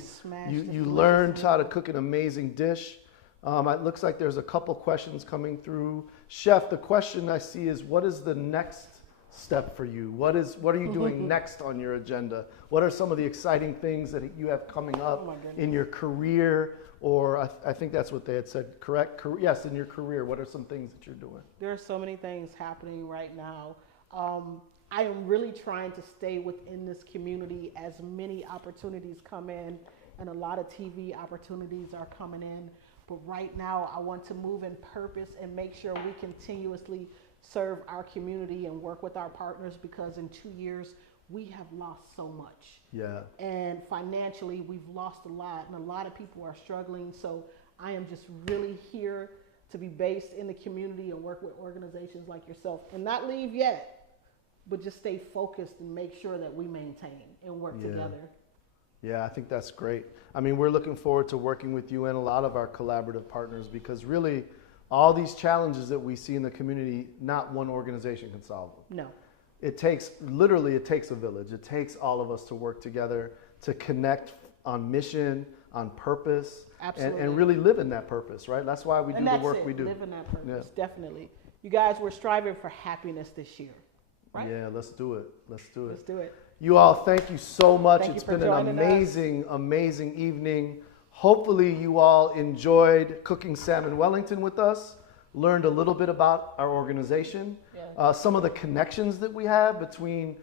you learned how to cook an amazing dish. It looks like there's a couple questions coming through. Chef, the question I see is, what is the next step for you? What are you doing next on your agenda? What are some of the exciting things that you have coming up in your career? Or I think that's what they had said, correct? Yes, in your career, what are some things that you're doing? There are so many things happening right now. I am really trying to stay within this community as many opportunities come in, and a lot of TV opportunities are coming in. But right now, I want to move in purpose and make sure we continuously serve our community and work with our partners, because in 2 years, we have lost so much. Yeah. And financially, we've lost a lot, and a lot of people are struggling. So I am just really here to be based in the community and work with organizations like yourself, and not leave yet, but just stay focused and make sure that we maintain and work together. Yeah, I think that's great. I mean, we're looking forward to working with you and a lot of our collaborative partners, because really all these challenges that we see in the community, not one organization can solve them. No. It takes a village. It takes all of us to work together, to connect on mission, on purpose, and really live in that purpose, right? That's why we do the work we do. Live in that purpose, definitely. You guys, we're striving for happiness this year, right? Yeah, let's do it. Let's do it. Let's do it. You all, thank you so much. Thank it's you for been an joining amazing, amazing evening. Hopefully you all enjoyed cooking salmon Wellington with us, learned a little bit about our organization, some of the connections that we have between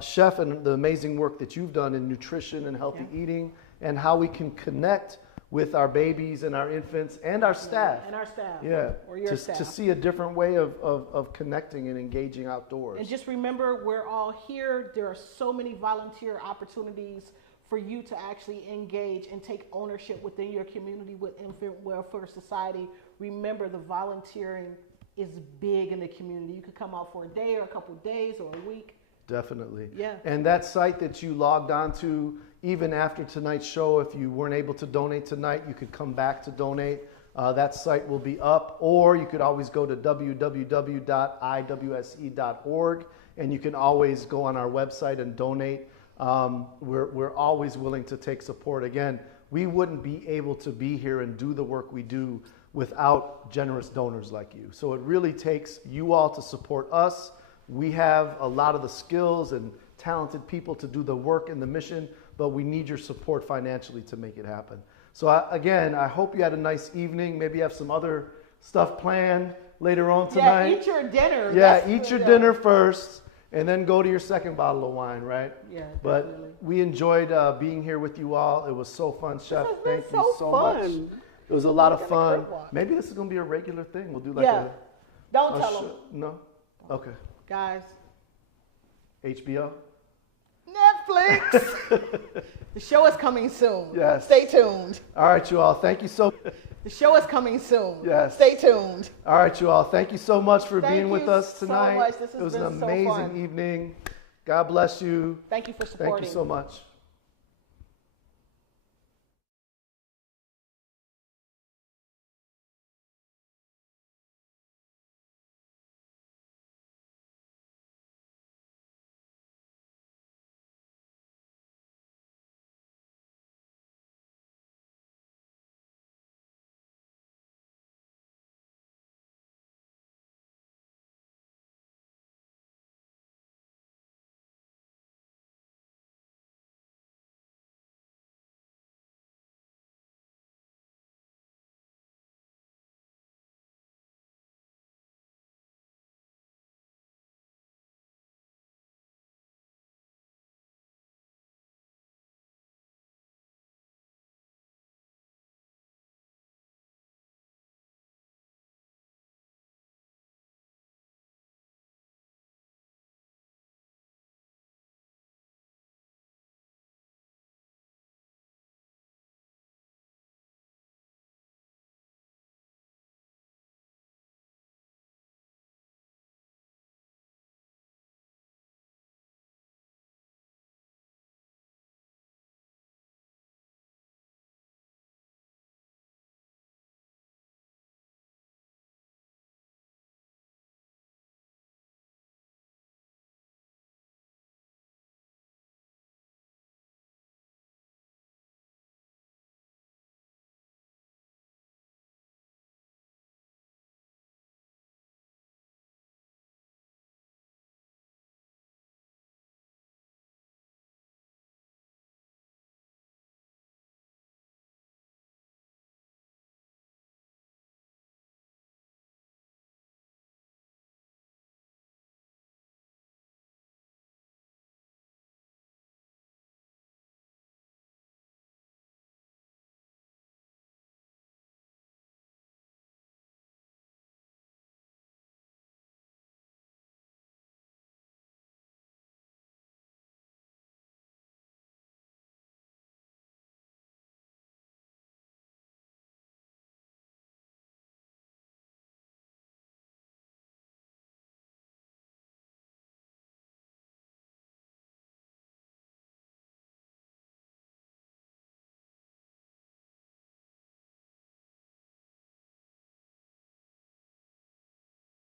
Chef and the amazing work that you've done in nutrition and healthy eating, and how we can connect with our babies and our infants and our staff. And our staff. Yeah, Or your staff. to see a different way of connecting and engaging outdoors. And just remember, we're all here. There are so many volunteer opportunities for you to actually engage and take ownership within your community with Infant Welfare Society. Remember, the volunteering is big in the community. You could come out for a day or a couple of days or a week. Definitely. Yeah. And that site that you logged on to, even after tonight's show, if you weren't able to donate tonight, you could come back to donate. That site will be up, or you could always go to www.iwse.org, and you can always go on our website and donate. We're always willing to take support. Again, we wouldn't be able to be here and do the work we do without generous donors like you. So it really takes you all to support us. We have a lot of the skills and talented people to do the work and the mission, but we need your support financially to make it happen. So again, I hope you had a nice evening. Maybe you have some other stuff planned later on tonight. Yeah, eat your dinner. Yeah, eat your dinner first, and then go to your second bottle of wine, right? Yeah, but definitely. we enjoyed being here with you all. It was so fun, Chef. Thank you so fun. much. It was a lot of fun. Maybe this is going to be a regular thing. We'll do like Don't tell them. No? Okay. Guys. HBO? Netflix. The show is coming soon. Yes. Stay tuned. All right, you all. Thank you so much. The show is coming soon. Yes. Stay tuned. All right, you all. Thank you so much for being with us so tonight. much. This has it was been an so amazing fun. evening. God bless you. Thank you for supporting. Thank you so much.